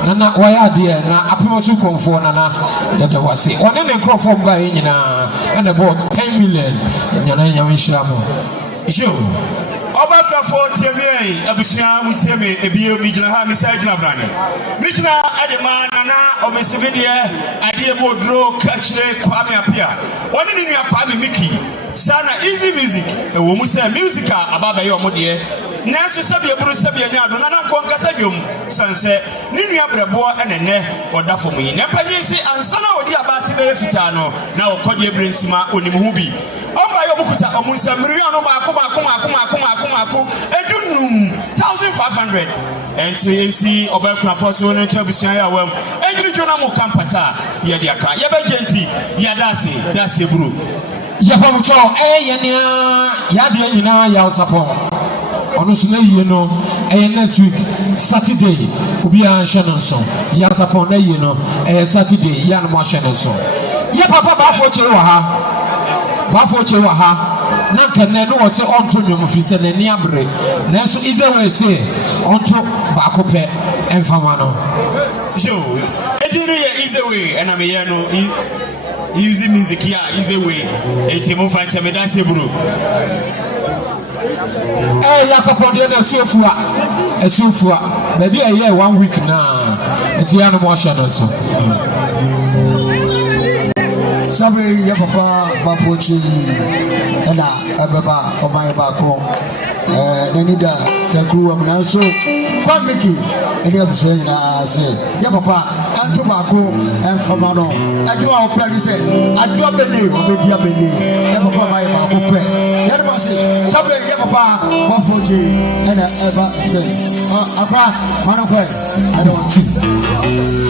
Nana, why are there now? A promotion come for Nana, that I was say. One in the crop from by and about 10 million. Yana Yamishamo. Sure. Obaka for TMA, Abusian with TMA, a beer, Mijana, Missajna Brani. Mijana, Adema, Nana, of a Sividia, idea more draw, catch the Kwame appear. One in your Kwame Mickey, Sana, easy music, a woman say musica, Ababa Yomodia. Nancy Sabia Brusabia, Nana Concasabium, Sunset, Nina Brabo and a ne, or that for me. Nepanyesi and Sana or the Abasi Fitano, now Kodia Brinsima, Unimubi. Omukuta omunsa miriano kuma edunum 1,500 ento yensi obekuna foso no ntabusia ya wam enjiri jona mo kampata ye de aka ye bagenti ya dase buru ye pamucho yenia ya de nyina ya sapon ono so na yie no next week Saturday obi an hye so ya sapon na yie no Saturday ya no mo hye no so ye papa ba fo che wa ha Bafo chewa ha na kenne no wo se onto nwom fi se na ni abre na so ize we se onto ba ko pe enfama no so ediri ye ize we na me ye no using music here ize we etimo fanche me dance bro ya support na suofua na bi ye 1 week na etia no mo hye no so Sabe ya papa Bafochi ena ababa omai bako Nanida Takru Amnaso Kwamiki any of saying I say yeah papa and tobacco and famano and you are pretty say I do a belly or maybe a belly yeah papa my papa that was it somebody yeah papa 140 and ever say Afra man of I don't see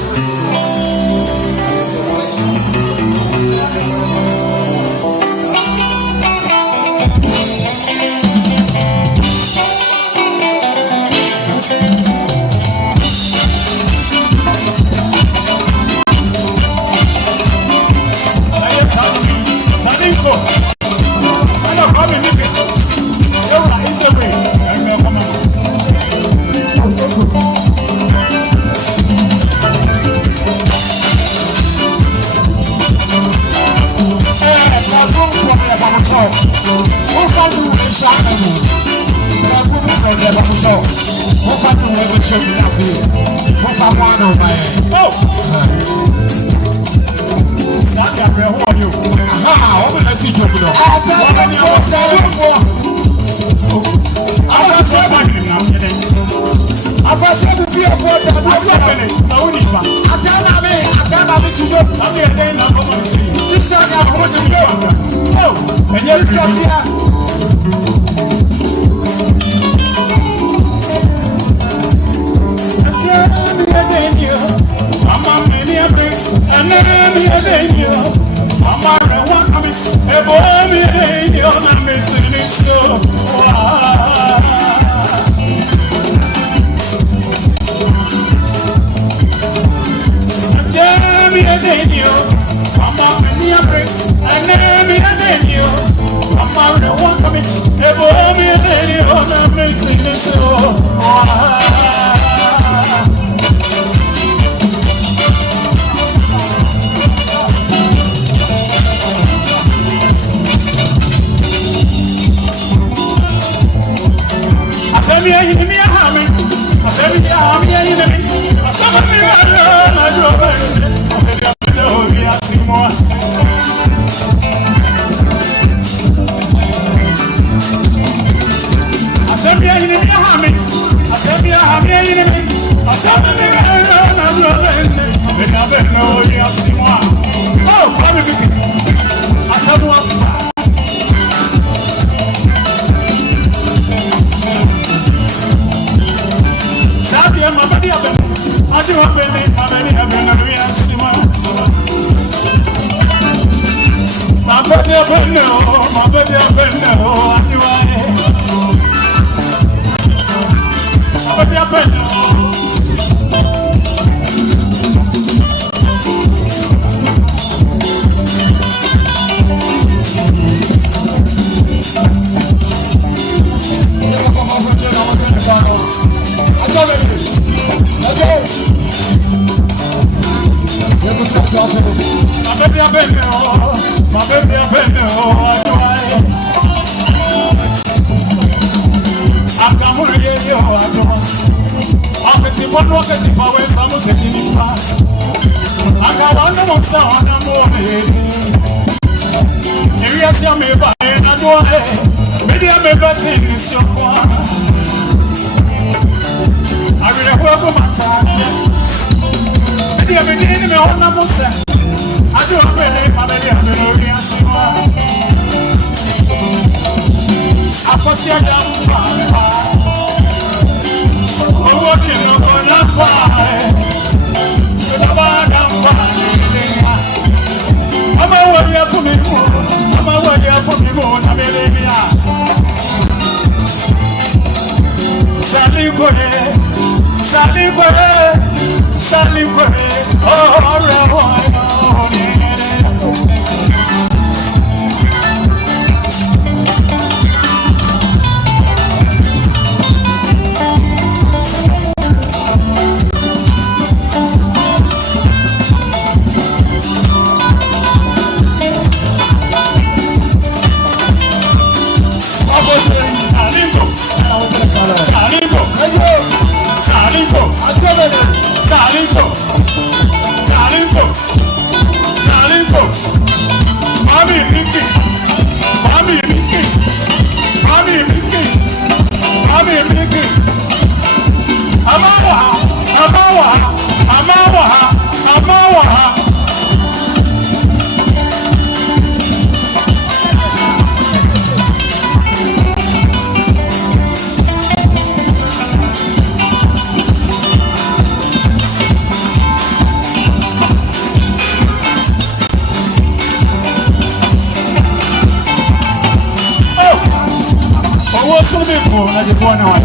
mo na jefo na wa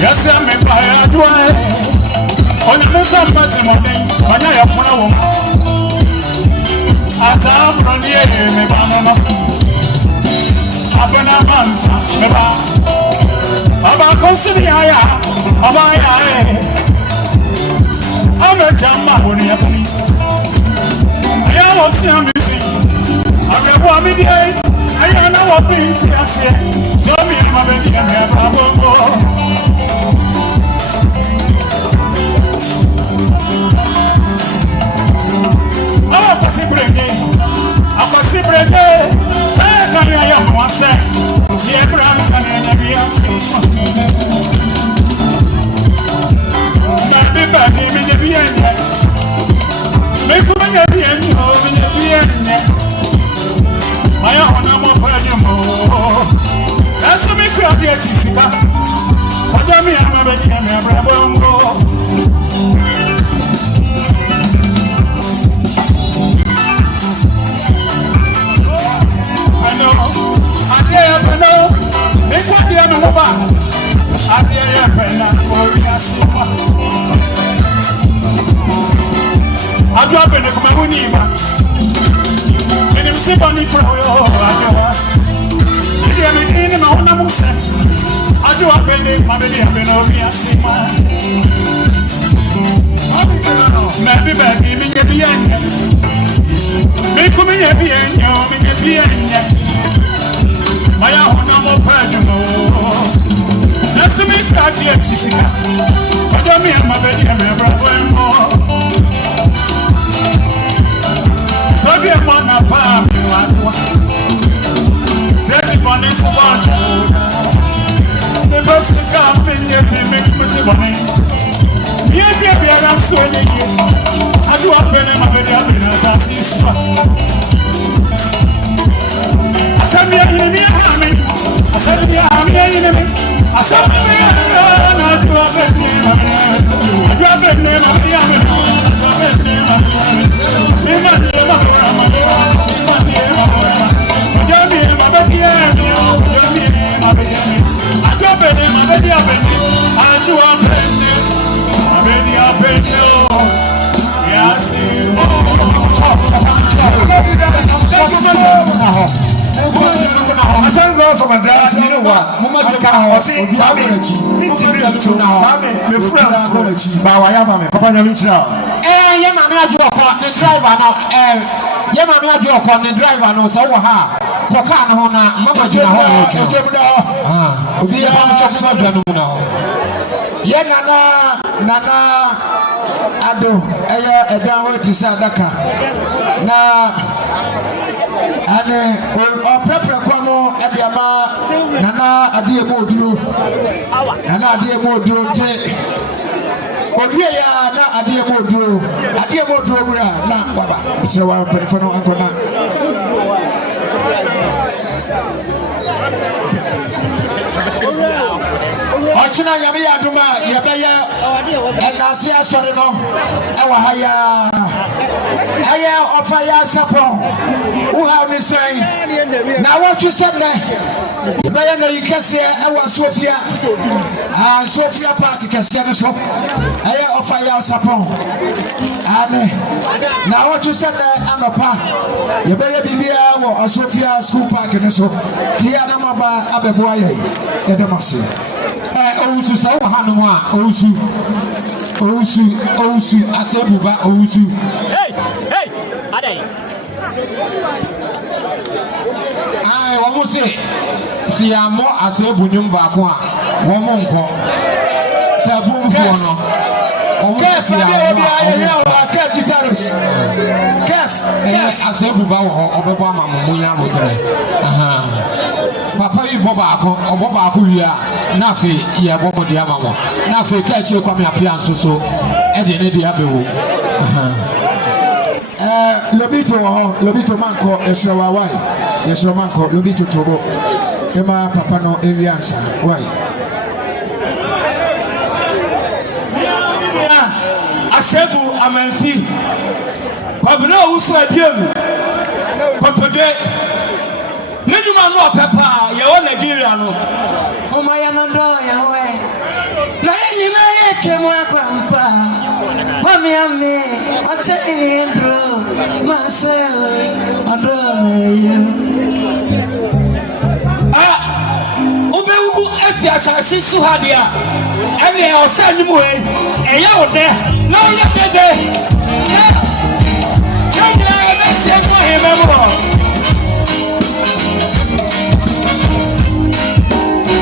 yes me ba ya jua oni musa mbati mo den banya ya funa wo ata brondie me ba mama abana mansa me ba aba konsini aya aba ya ame jama woni ya kuni aya wo si amisi arebu amidi aya na wo pinti ase jomi ma be dia me ba bongo awa kwasi brende sai kani aya mo ase ye bram kani anya bi ase baby, me de bien. Me come de bien, oh, me de bien. Maya hona mo pa de mo. Eso me cry de chisika. Oja mi ama be de me bra bongo. Ano, adia pena. Me kwa dia me ba. Adia pena, oh, ya sima. Adu abene kuma hunima ene msiba ni fura yo adewa ide me ma hona musa adu abene mabeli abene obi asima me bi mi nye bi anya me kuma nye bi anya me nye bi anya maya hona mo padu no nasu mi kadi achisika adu mi mabeli abene bravo mo Sobi e mona pa mi wadwa Zedi boni subajo Nebo sika pinye di mikuti boni Ye bia bia na sueli ye Adu apene mabedi abina sasi swa Asami ya yini ya hami Asami ya hami ya yini mi Asami ya hami Adu apene mabedi Adu apene mabedi Adu apene mabedi ye mama ajo ko ne driver no ye mama ajo ko ne driver no so wo ha ko ka ne ho na mama gina ho no ke obi ya ba chok so da no na ho ye nana ado eya edan ho ti sa daka na ane o prepare kwa no e bia ma nana ade mo oduro te Obiya ya na adie mo duro wura na baba tire wa perifano ankona Ochina nyame ya duma ye beye enase asore no ewa haya aya ofa ya sapon wo ha ni sen na wo twese ne ye beye na yikase ewa Sofia Sofia Park kese ne so aya ofa ya sapon ane na wo twese ne amapa ye beye bibia wo Sofia School Park ne so tia na maba abebo aye ye demase Ousu sa wo hanu mu a ousu asebuba ousu hey adai wo mo si amo asebu nyumba ko a wo mo nko tabu mfo no wo mo si amo Kef guitarist Kef asebuba wo obebo amamu ya motere Papa yi boba ako wi a na fe ye bobo de amamo na fe ka chi kwame apia nso e de ne de abewo lobito manko esrawa wai esrawa manko lobito tobo ema papa no ewiansa wai asebu amanfi Obino wusu abiem. Potode. Nejuma no pepa ye wo Nigeria no. Oma ya no do ya we. Na nyina ye kemu akwampa. Mami ame acha ini bro. Masewe adome. Ubewu efi asase su ha dia. Ene o sa nimu e. Eya wo de. Na o ya dede.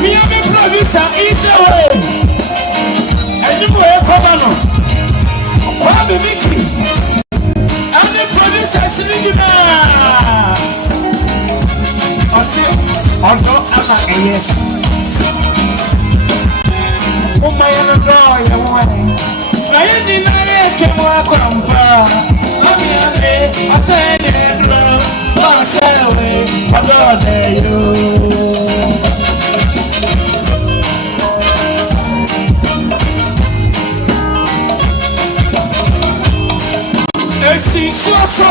Miami producer either way. And you were Pabano. Bobby Mickey. And the producer singing. I say, although I'm a yes. Oh, my God, you're away. I didn't know you came out. I tell you, I adore you. So,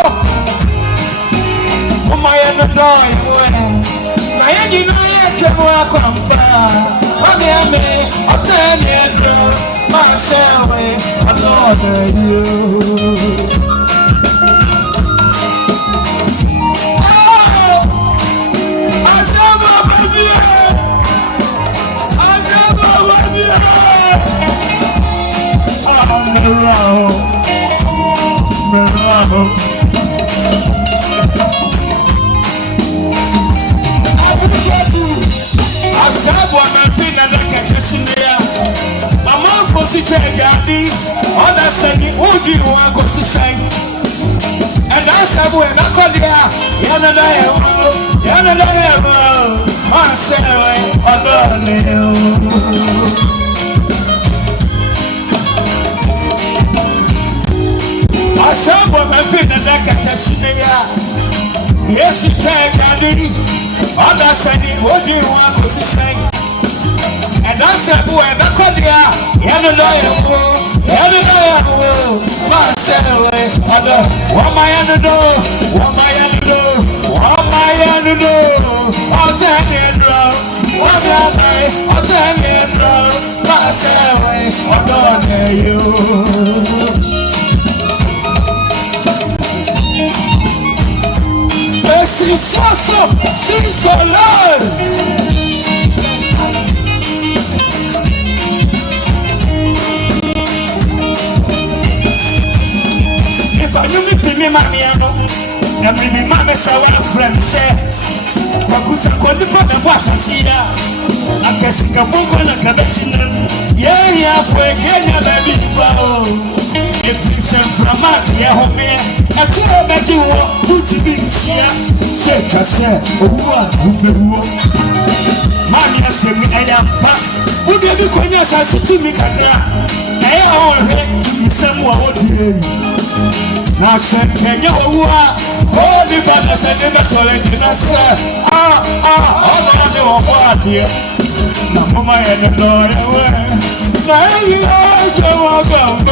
oh my, I adore you. I ain't know you can walk on bar. I tell you, myself, I adore you. Yes, you can, Daddy. Understanding what you want to say. And that's a boy, and I call you. You're the lawyer, myself, what am I to do? What am I to do? What am I to do? I'll tell you, what am I? I'll tell you, myself, what don't you? C'est so love. If I knew me, me, mammy, I know. And me, mamma, so what a friend said. What was I called for the boss? I see that. I guess it's a book on a cabin. Yeah, for a game, baby. If it's a from out here, home here, I can't make you walk to be here. Say, Cassia, who Mammy, I say, I am past. Would you be going as I see me? I am someone. Now, send Kenya, who are all the fathers and never selecting us. I know what, dear. No, Mamma, I don't know. Now you are going to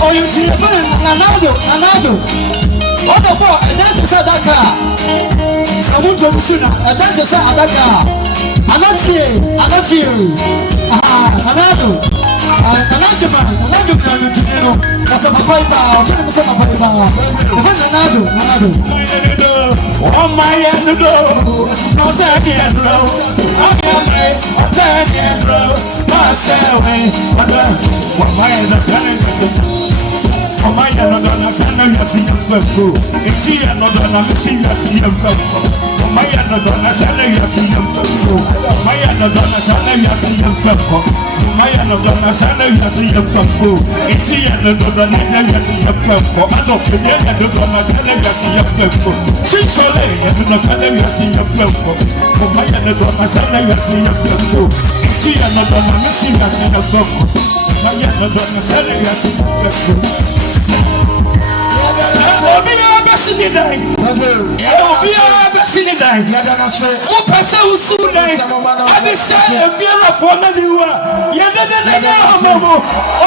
oh, you see a friend, Anado. What the fuck? I don't say that car. I want to sooner. I don't say that car. I'm not here. Anado. Anado man. That's a papa. I'm trying to say a papa. Anado. Oh my Anado. Not again, bro. I'm again, bro. Myself, what my Anado. Oh my Anado, I see you so if she another, I see you so oh my Anado, I see you so my Anado, I see you so my Anado, I see you so if she another, I see you so I don't forget that the Donna, I see you so she's so late, I see you so oh my Anado, I see you so if she another, I see you so my Anado, I see you so ni dai. Obiara be si ni dai. Wo pese usu dai. Abi se ebiara fo na ni wa. Ye de na homo.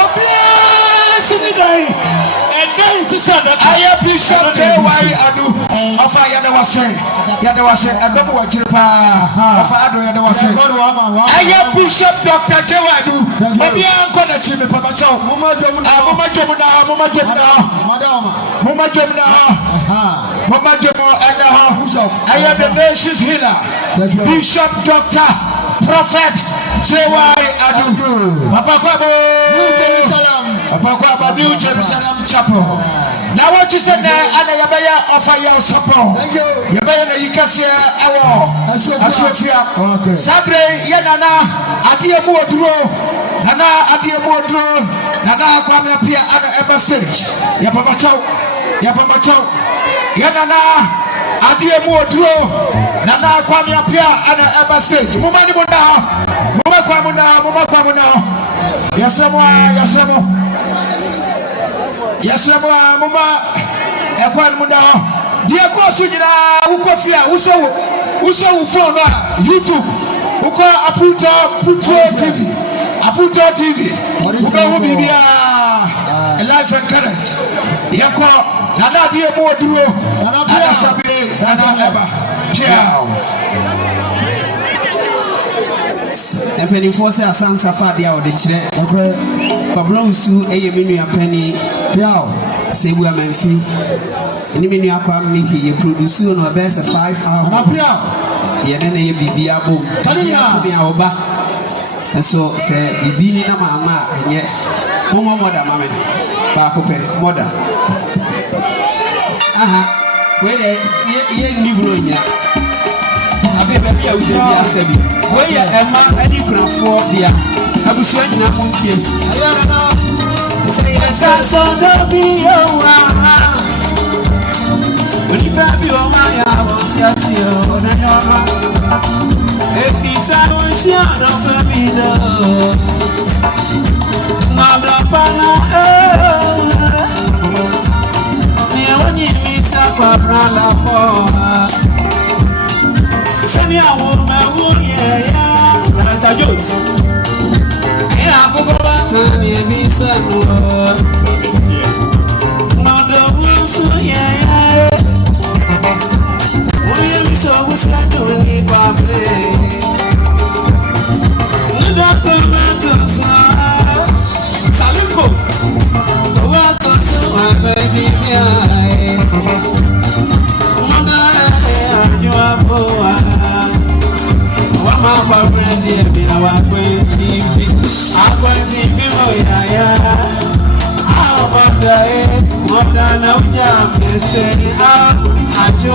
Obiara si ni dai. And then to say that I am Bishop J.Y. Adu. Ofa yade wase ebemu wa chiripa. Ofa adu yade wase. I am Bishop Dr. J.Y. Adu. Obi anko na chimi papa chow. Muma jomu na. I am the nation's healer. Bishop Dr. Prophet J.Y. Adu. Papa Kwabo. New Jerusalem Chapel. Now what you said there, and I better offer your support. You better you can see our Sabre Yanana, Adia Modro, Nana Adia Modro, Nana Kwame Pia at the Emma stage. Yapamacho, Yanana, Adia Modro, Nana Kwame Pia at the Emma stage. Mumani Muma Kwamuna, Yasamo. Yes, Mama, Ekwan Muda, dear Kosujina, Ukofia, Uso phone, YouTube, Uko Aputo TV, Uko Bibia, Life and Current, Yako, Nana dear Moduro, Nana Sabi, Nana Eba, Ciao. Penny force a sans afadia or the chair. Pablo Su, a minu a penny, say we are menfi. And even you are Mickey, you produce on our best 5 hours. Yet then a BB boom. To be our back. And so say, Bibi na mama, and yet, Mama mother, mamma, Bacope, mother. Aha, wait a ye Negro yet. Baby, I will be a sebi. Where you are, any crap for the Abusuan Namunti. Say, I saw the be when you grab your money, I won't get you on your mouth. If he's a ocean of a middle, Mother Fana, when you meet up a brother for. Sani woman, yeah, Rasta Jones. Yeah, Bogota, me, son. Mother Wilson, yeah. William is always like doing it, Bobby. Doctor Matos, Saluko. What was the one, baby? Mother, you are poor. Mama friend, be our TV. I want TV, what I know, jam, say, I do a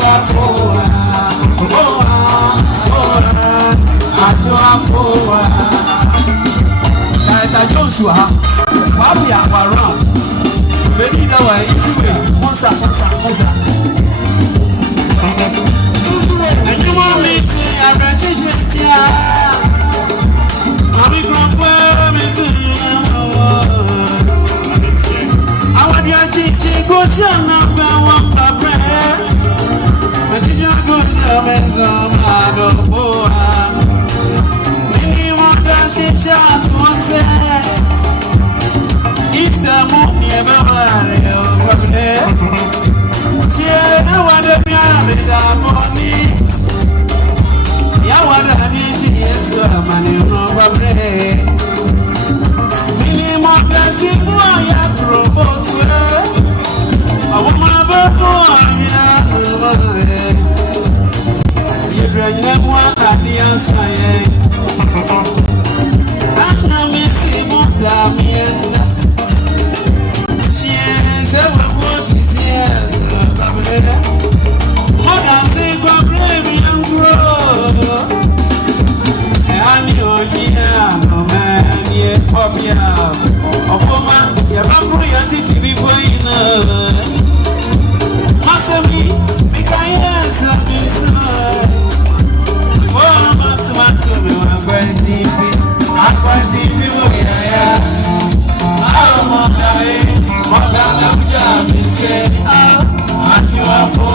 Joshua, what we are around. Maybe now I eat Monza. And you want me to Mommy grandpa, I want your chichi go down number one papa. But you go down and some other boy. Many more than she shot once. It's the moon never. She never want to be a money. Yawana niji yesu amani unobabre Mini mwakazi mwa ya promote Awuma bako amina unobabre Yebranyine mwa aliansa ye Ana misi muda mienda Chieze wabuzi yesu amani Mwakazi kwa bremi yangu Ani ojina no man ye popia Oboma ya bambu ya titi biboina Masami mikayesa misna Oh masamatu mi wakwenti Akwenti biboina ya Ao mwakae Mwakana uja mise Ati wafo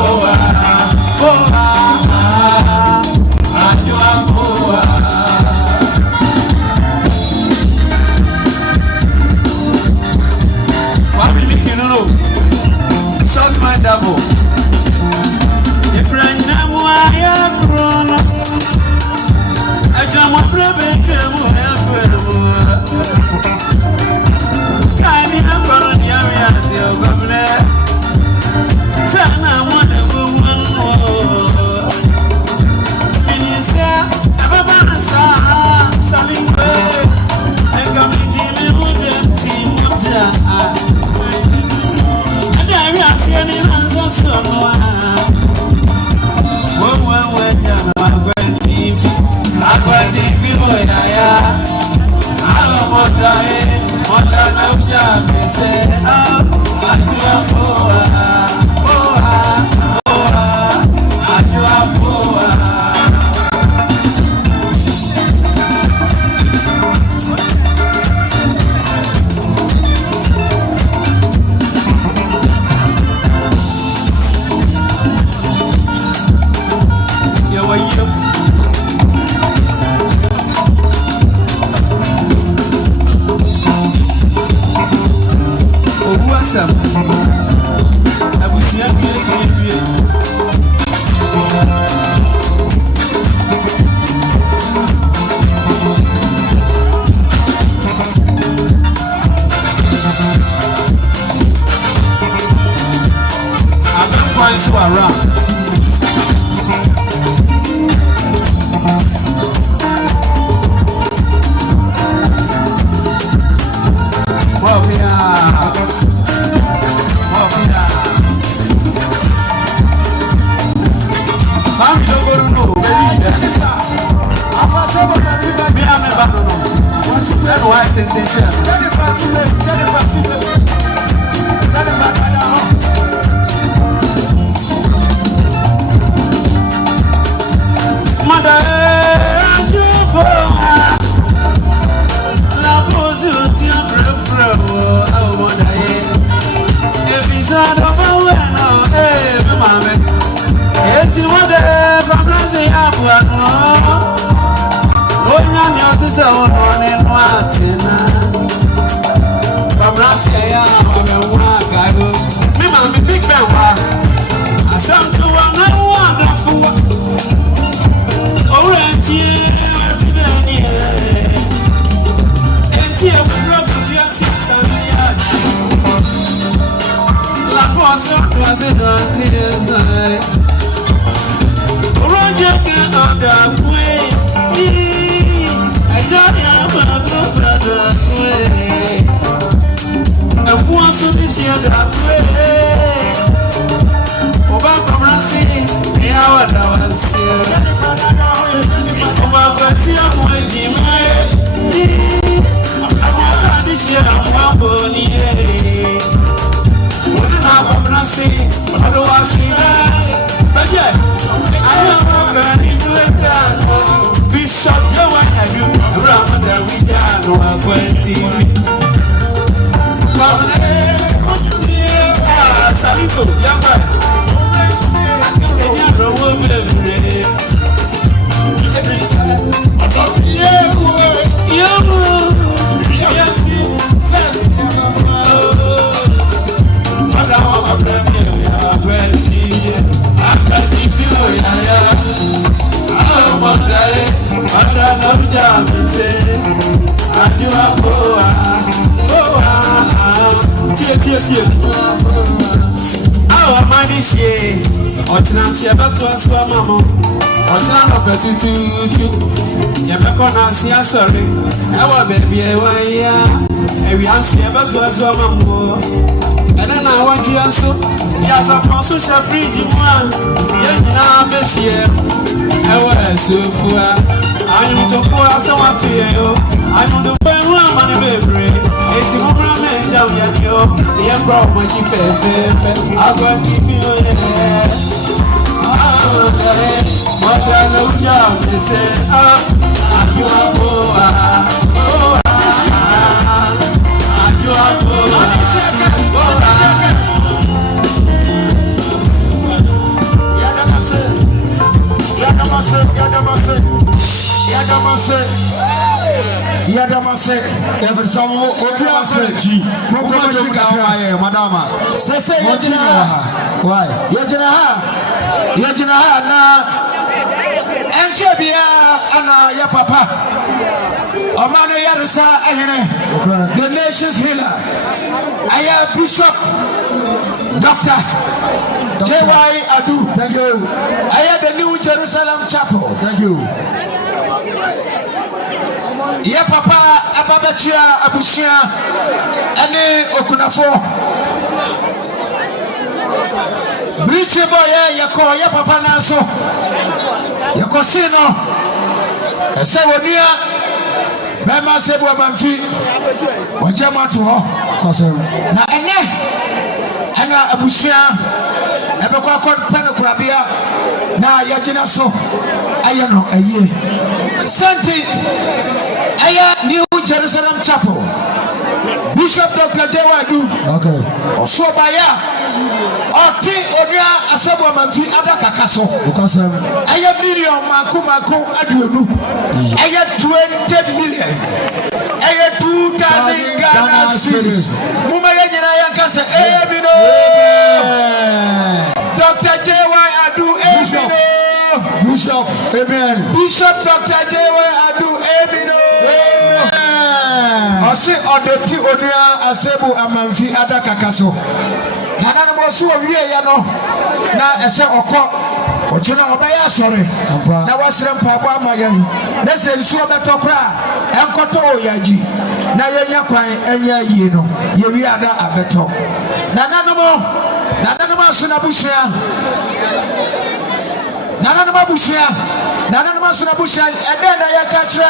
Omano Yarasa Ayane, the nation's healer. I am Bishop Dr. J.Y. Adu. Thank you. I am the New Jerusalem Chapel. Thank you. Yeah, Papa Ababachia Abushia Ane Okunafo. Briche boy yako ya Papa Naso. Yako sino. Ese wonia Bema sebu abamfi. Wajema tu ho. Na ene ana Abushia ebe kwa pano kurabia na yajina so ayano aye. Santi Aya New Jerusalem Chapel. Bishop Dr. J.Y. Adu. Okay. Oswabaya. Oti Onia Asabu Amanfi Adaka Kaso. Ukasem. Aya million maku aduonu. Aya 20 million. Aya 2,000 Ghana cedis. Muma yanyina yankase Emino. Dr. J.Y. Adu Emino. Bishop, amen. Bishop Dr. J.Y. Adu Emino. Ose odeti Onia Asabu Amanfi Adaka Kaso. Nana no mo so wie ya no na ese okọ ochina obaya sore na wasere mpabo amayan na se nsuo betokra enkoto oyaji na yenya kwan enya yie no ye wi ada abeto nana no mo so na bushia nana no mo so na bushia ede na ya ka kire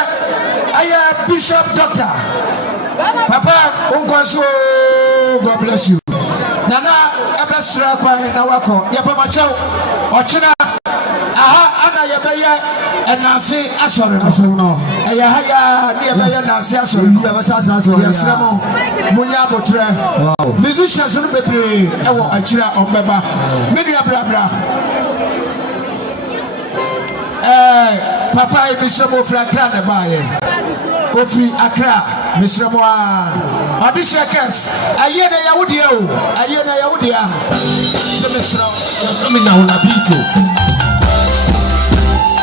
aya Bishop Doctor Papa unkoso God bless you. Nana abasra kwa na wako yepamacho ochina aha ana yebeye enase asore no eya haya ni yebeye nase asore Ya basa transfer. yesremo munya abotre musicians no bebre ewo akira ombeba media brabra papa Bishop Ofrakra ne baye Ofri Accra Mr. Moa Adisha Kef Ayena Yahudi Ayena Yahudi Mr. Mimi na unapito.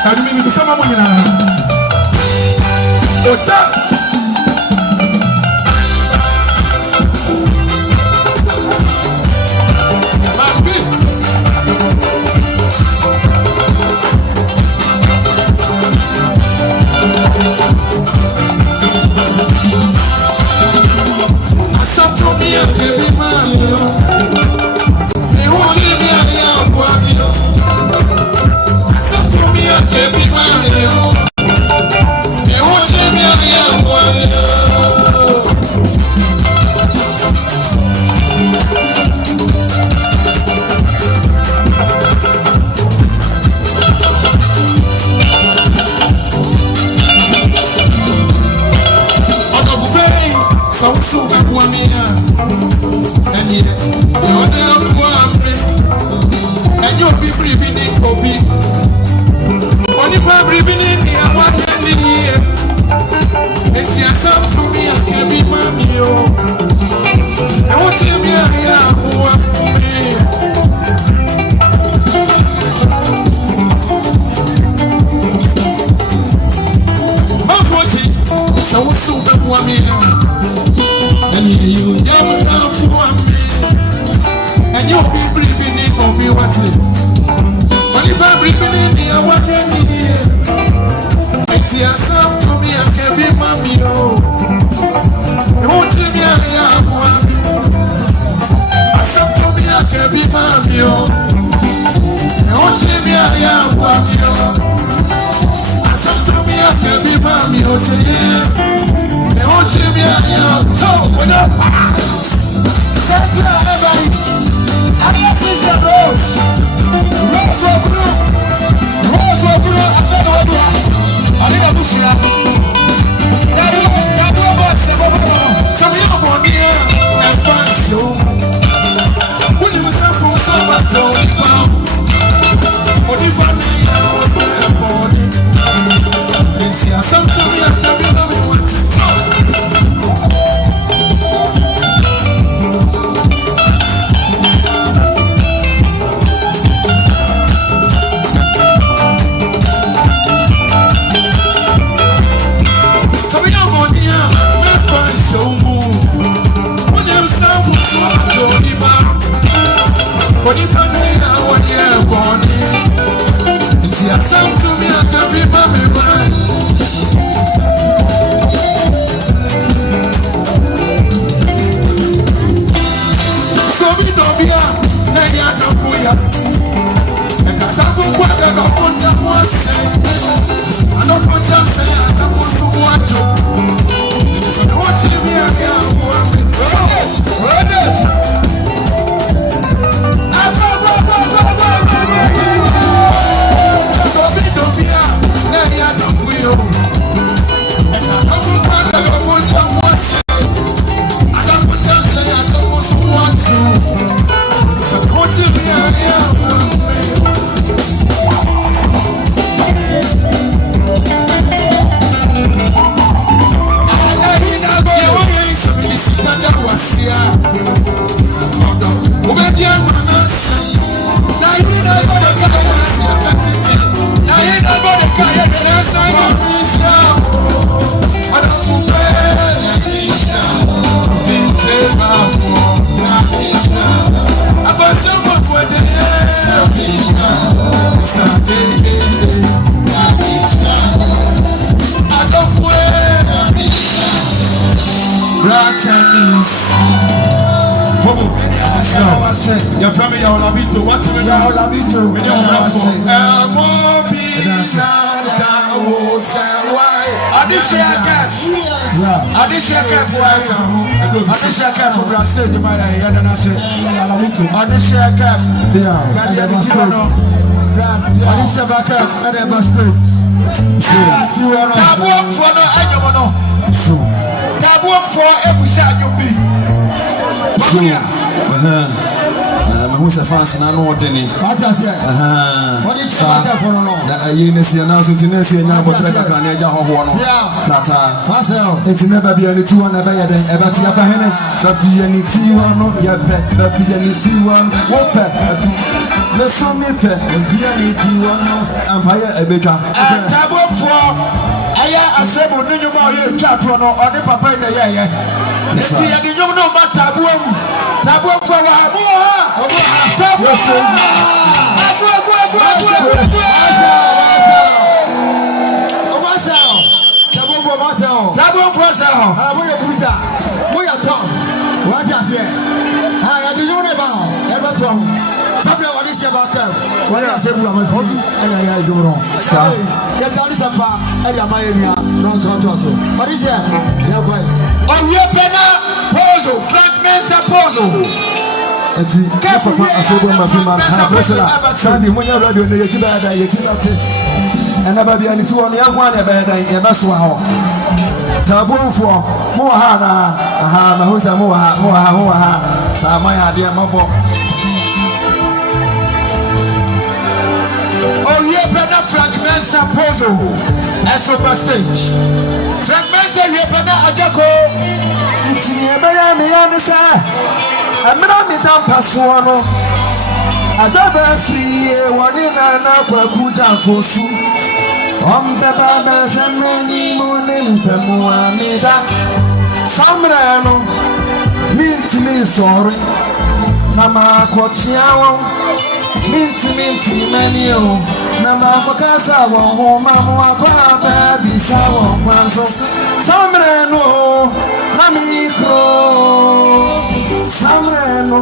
Kadi mimi kusema mwenye na. Ota. But if I know now what you're born in, it's your son to me, I can be my mind. So we don't be a naya no kuya. And I don't want to go on the one say. I don't want to say I don't want to watch you. So watch me again. Your family, your labito, what do you know? Labito, when you're who's a fancy and ordinary. What is it? What is that for? No, you see, and now it's in this year. Now, what I can get a one. Tata, Marcel, it's never be any 200 better than ever to have a hand. But be any T1, your pet, but be any T1, what pet. Let's show me pet and be any T1 empire a bit. And taboo for I assembled New York chat on the papa in the year. Let's see, and you know about taboo. Taboo for Eti kafa pa asobo mafima ha presela sandi munya radio ne yeti bada yeti ate ena ba bia ni ti won ya hwan e bada e baso ha tabonfo mo ha na aha ma hosa mo ha sa ma ya de mabo Oye pena fragments puzzle as over stage fragments you pena ajako nti e ba ya me ya ne sa Amina mi dan pasuano Ajabe free wani na kwa kuja fosu Ombeba na jameni mune mpemu amida Samra no Minti mi sorry Nama kwa chiawo Minti menio Nama kwa kasa wo Mamu wakwa baby sawo kwanso Samra no Namiko Samreno,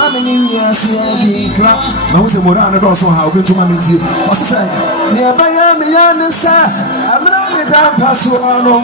I'm in the club. Mose Morano also how good to my meeting. What's the say? Nearby, I'm sir. I'm not the damn Pasuano.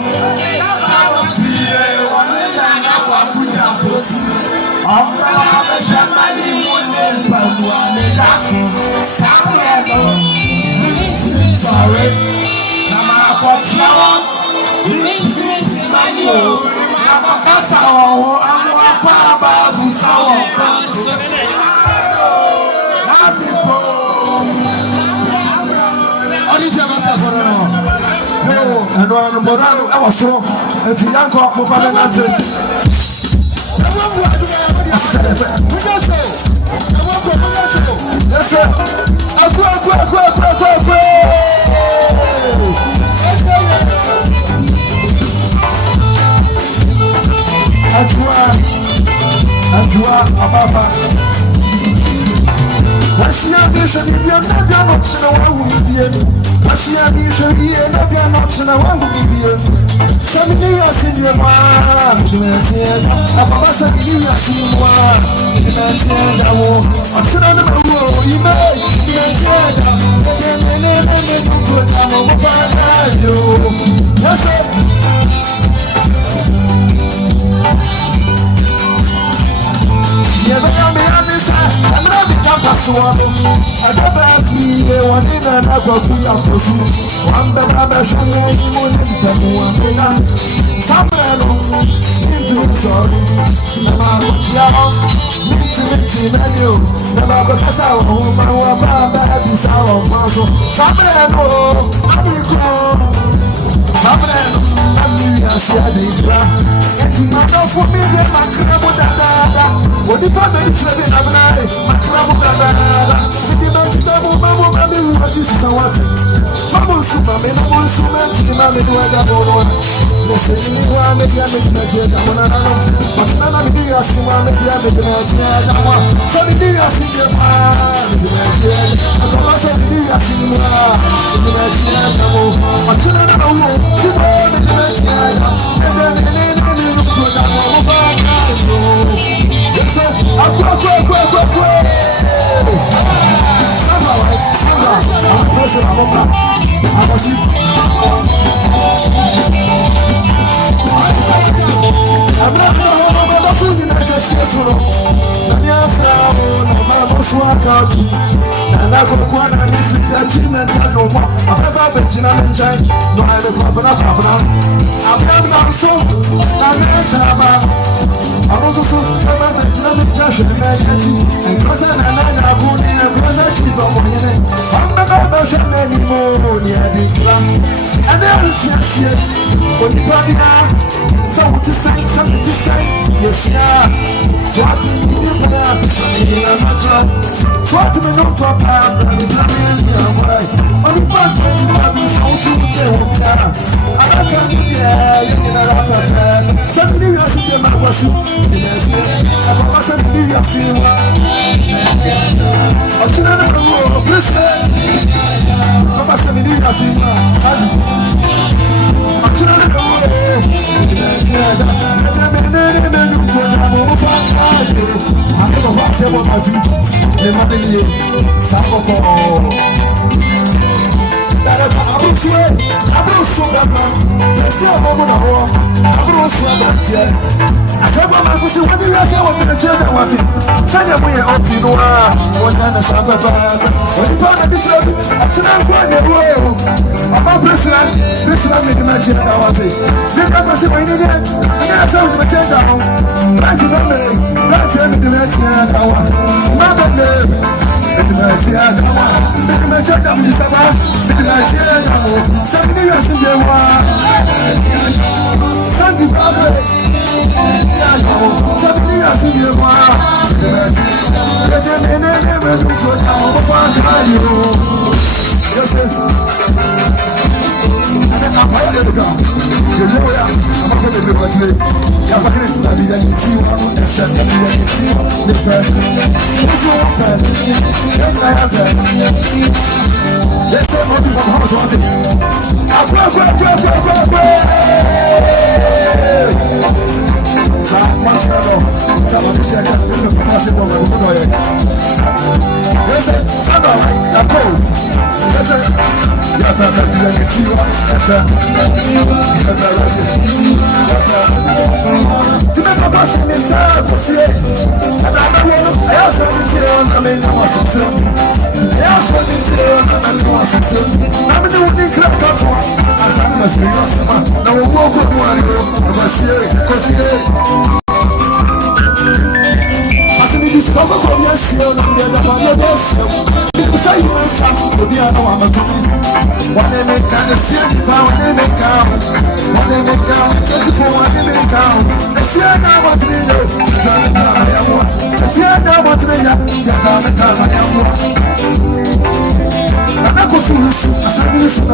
And on Morano, I was so at Yanko Mufana. Ajua, Ababa. Asia Bisha Bibia Nabia not in a one with you. Asia Bisha Bibia Nabia not in a one with you. Some years in your man, a Babasa Bias in one, in the Nigeria war. I should have never wrote you made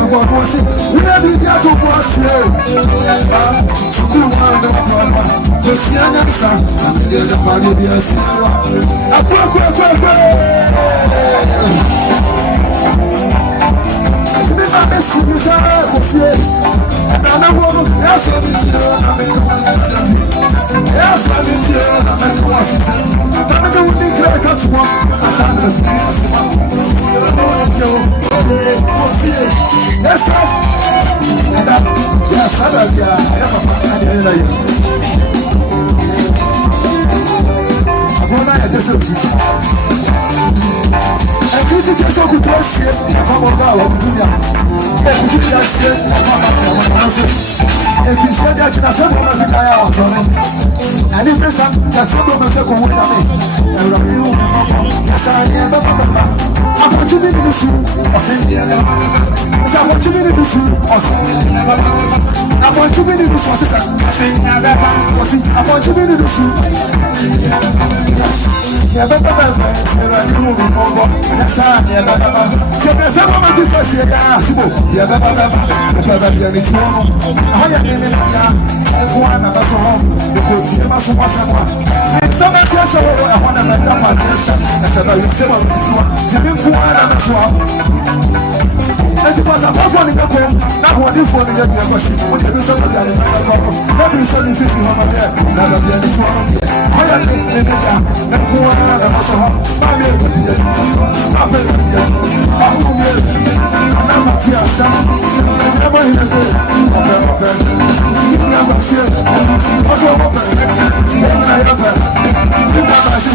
go go see. We are the guy to go see. You want to go? The Sienna, the family be a sinner. I go. Me ma besi mi sa ko fie. Na na wo no ya so mi ti na me ko si. Ya so mi ti na me ko si. Na me do ni kra ka tuwa. Asa na si. Yes, sir. Yes, sir. Yeah, papa. I didn't know you. I'm going to do something. And this is just so good to see. Come on, now, I'm doing it. And this is just if you said that, you're not going to die out on it. And if there's something that's not going to take away from me, and I'm you. Yes, I am. I want you to do this. I want you to do this. I want you to do this. I want you to do this. Nanti pasal apa ni kau? Nak buat ni phone ni dia kasi. Mungkin bisa berjalan dengan kau. Nak bisa ni sih hama dia. Nak dia ni semua dia. Kaya ni dia. Nak buat ada masalah. Mami dia. Apa dia? Aku dia. Nak mati asam. Nak buat ni sih. Apa. Ini apa sih? Apa apa? Ini apa? Ini apa sih?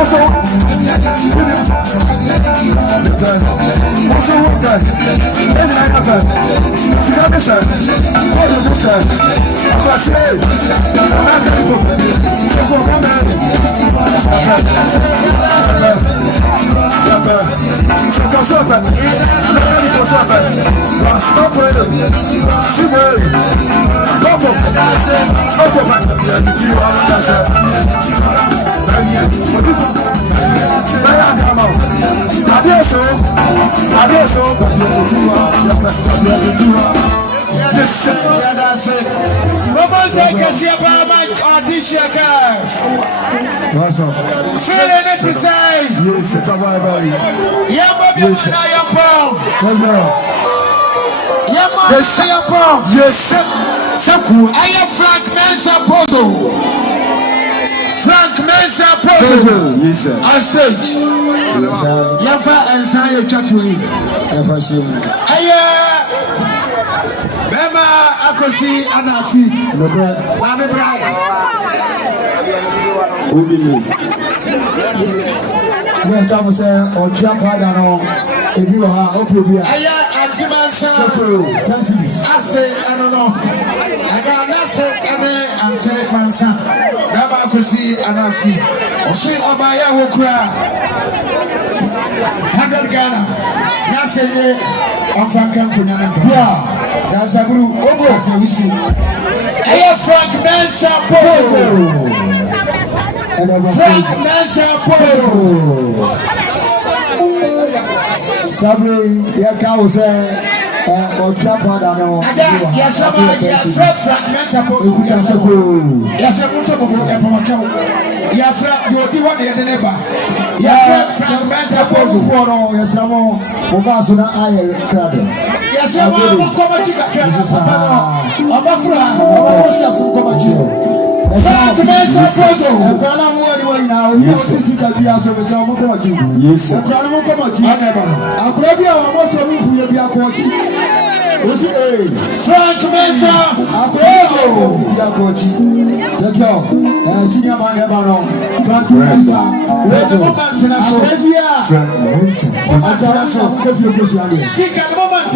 Also, Feeling it to say, yes, Frank Mensah Pozo on stage. Yafa and Saya Chatway. Bema Akosi Anafi. Mami Brian. When Thomas said, or jump right on, if you are Opia, Antimansa, I say, I don't know. I got nothing, and take my son. Rabba Kosi Anafi. Or see Obaya will cry. 100 Ghana. Nothing of Frank Punana. That's a group over as a wishing. I Frank Mensah Pozo. Frank Mensah Pozo. Sabri, your cow said, or Trapper, no. Yes, Frank Mensah Pozo. Yes, I'm going to go. Yes, you'll be one day the neighbor. Yes, Frank Mensah Pozo. Yes, I'm on Obasuna Iron Crabber. Yes, I'm going to come to the Abafra. Frank Mensah Pozo. Frank Mensah Pozo. Senior man Ebano, Frank Mensah. Wait a moment, speak at the moment,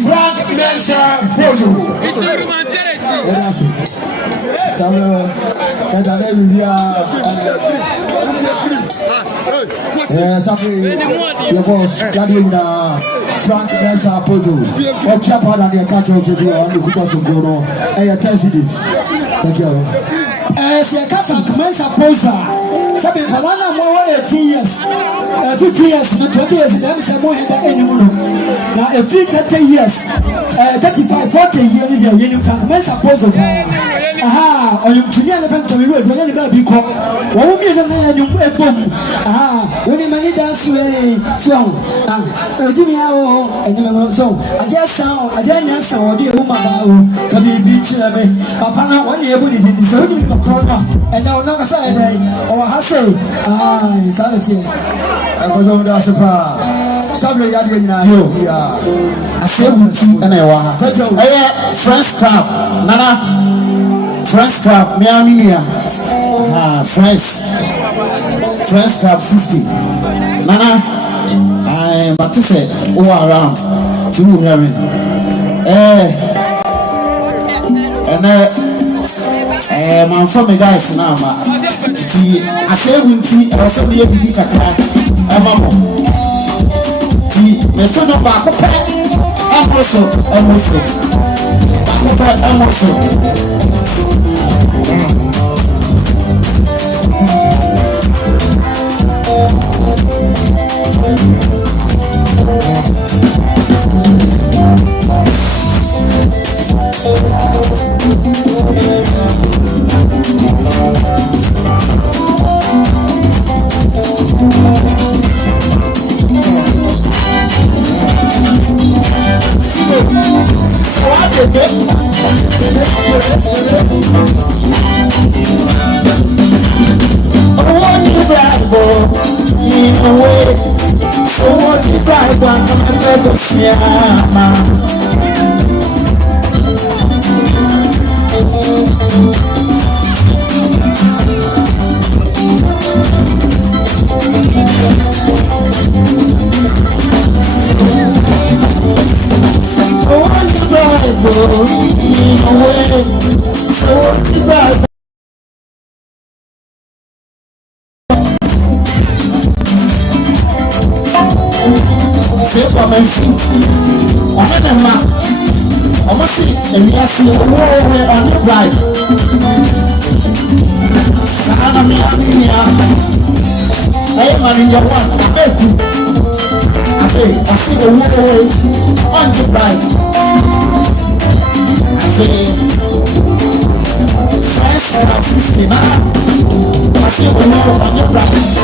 Frank Mensah Pozo. Your boss, Daddy, Frank Mensah Pozo. Or Chapa and the catcher also do on the Kutas of Goro. I attest this. Thank you. As a Frank Mensah Pozo, Sabi Palana more 18 years, 50 years, 20 years, and I'm some more than anyone. Now, a few 30 years, 35, 40 years, you're Frank Mensah Pozo. Aha, or you to the elephant to be with when you baby call. What will be the man you boom? Aha, when you money dance away, so, Dimio, and you so, I guess sound, I didn't sound, dear woman, can be beach, Papa, 1 year when it is only the corner, and now another Saturday, or Hassel, sanity. I go down to Asapa. Sabi Yadi in a hill, yeah. I say, and I want French crab, Nana. French crab, Miami, French crab 50. Nana, I but to say, around 2 heaven. And my family guys now, see, I say, we see, I also be a big attack. The son of Baco, I'm also. for my feet. I had a map. I must see, and yes, you were on the bride. Sana mi amia. Hey, man, in your one, I beg you. I see the way on the bride. I say, friends are 50 now. I see the way on the bride.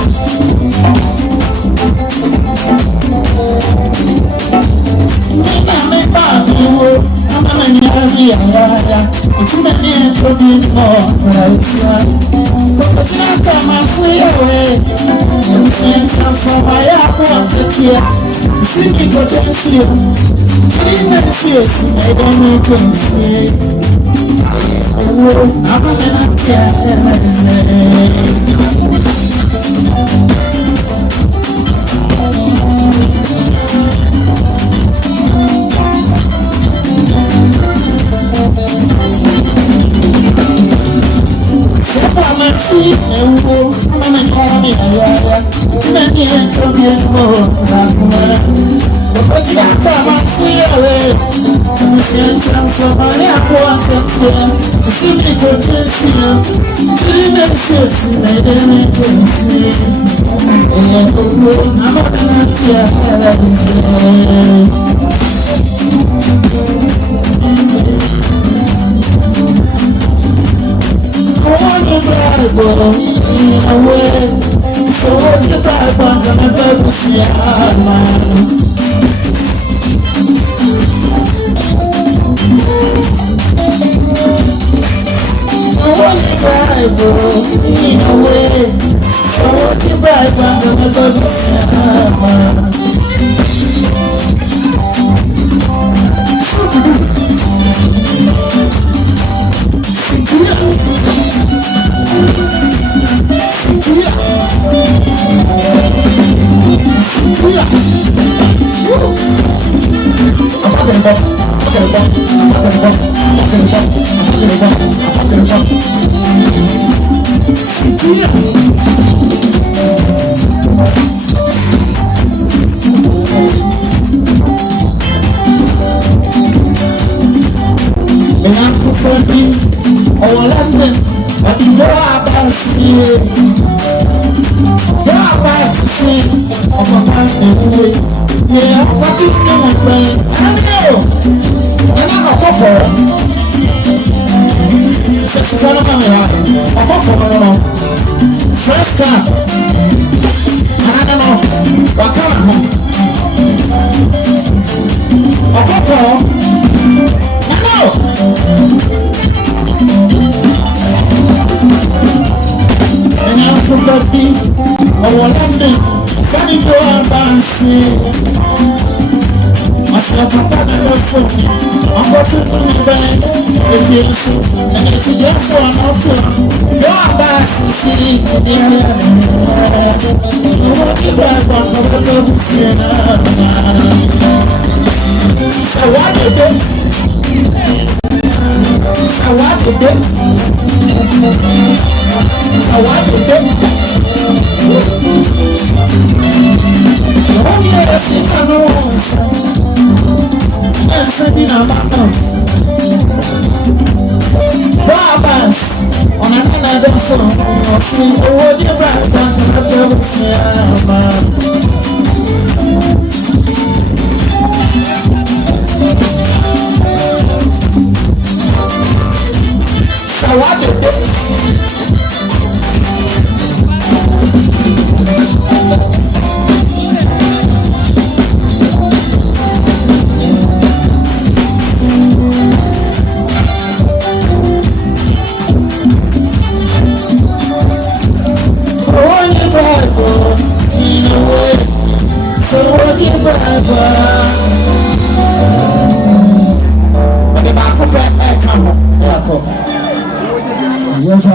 Yes, I.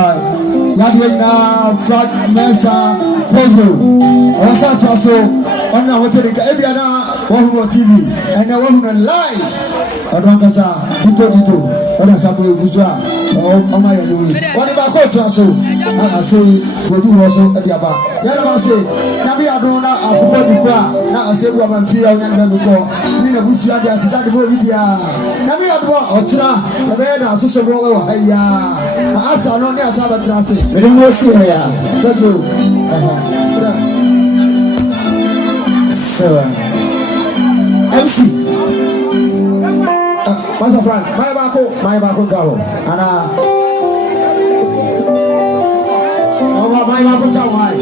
Yadwina Fat Mesa Pozo. Wasa Taso. On our Teleca Ebiana, one TV, and I want live. ọdún kẹta dito ọdún àtàkùn ìbùsùn ọmọ yẹn ni wọn ní bá kó tó aṣọ àṣẹ ìwòdì wọ so ẹdí àbá yẹn ló máa ṣe nàbí àdún náà àkókò dìkọ à náà àṣẹ ìwọ àmà fi àwọn yẹn bẹ́ẹ̀ kọ ní ìnà bùsùn àdé àti dáàdì bó bíbí à nàbí àdún ọ̀túnà ẹ̀bẹ̀ yẹn náà àṣọṣọ bọ́ wẹ̀ wà ẹ̀ yá nà àtà náà ní àṣà àbẹ̀tẹ̀ àṣẹ mẹ́ni mo sì ẹ̀ yà tọ́jú MC Master Frank, my bako gawo. Ana Owa my bako gawo ai.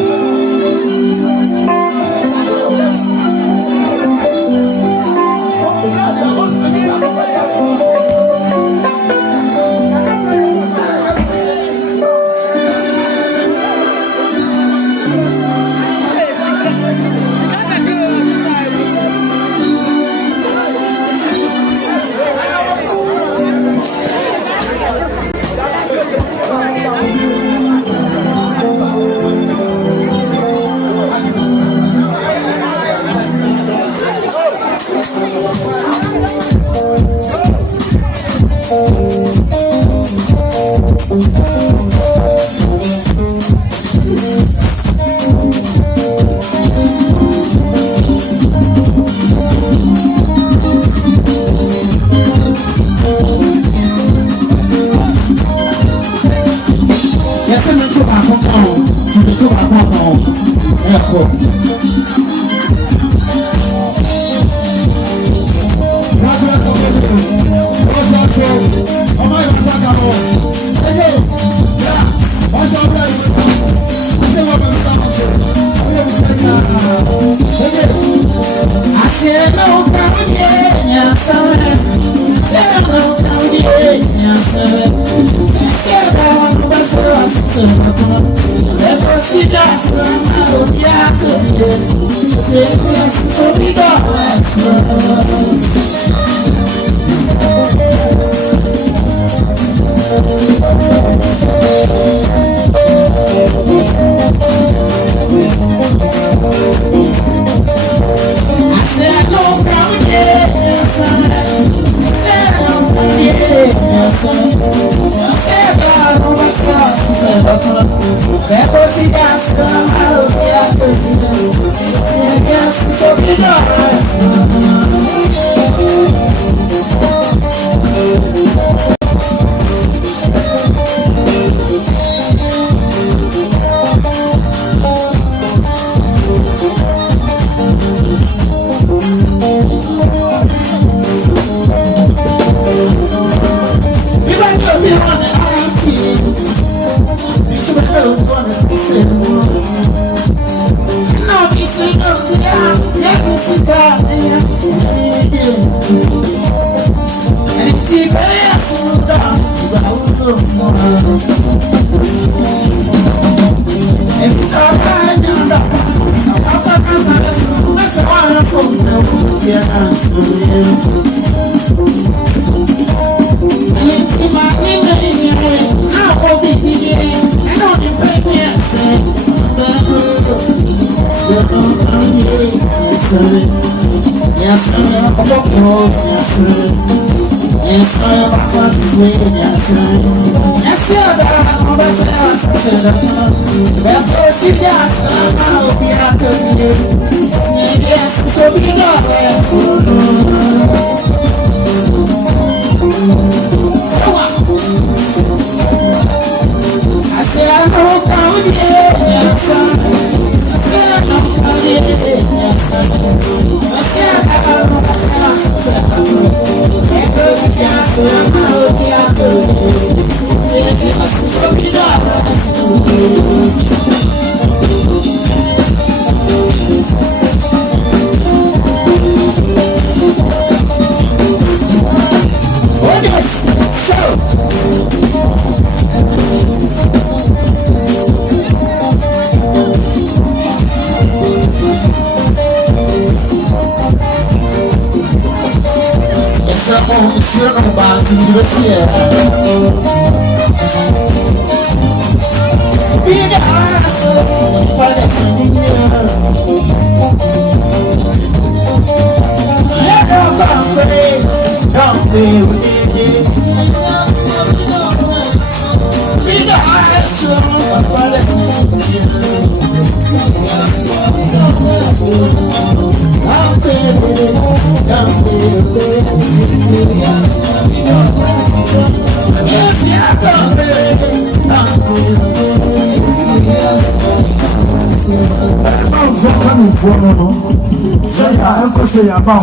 Say ya bam.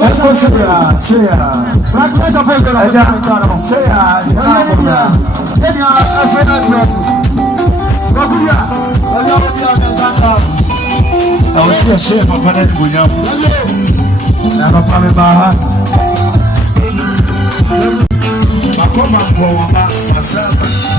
Let's say ya. Say ya. Fragment of paper. Say ya. Then you are saying that. Babuya. I will see a shame of an Bunyam. Never come about her. I come up for myself.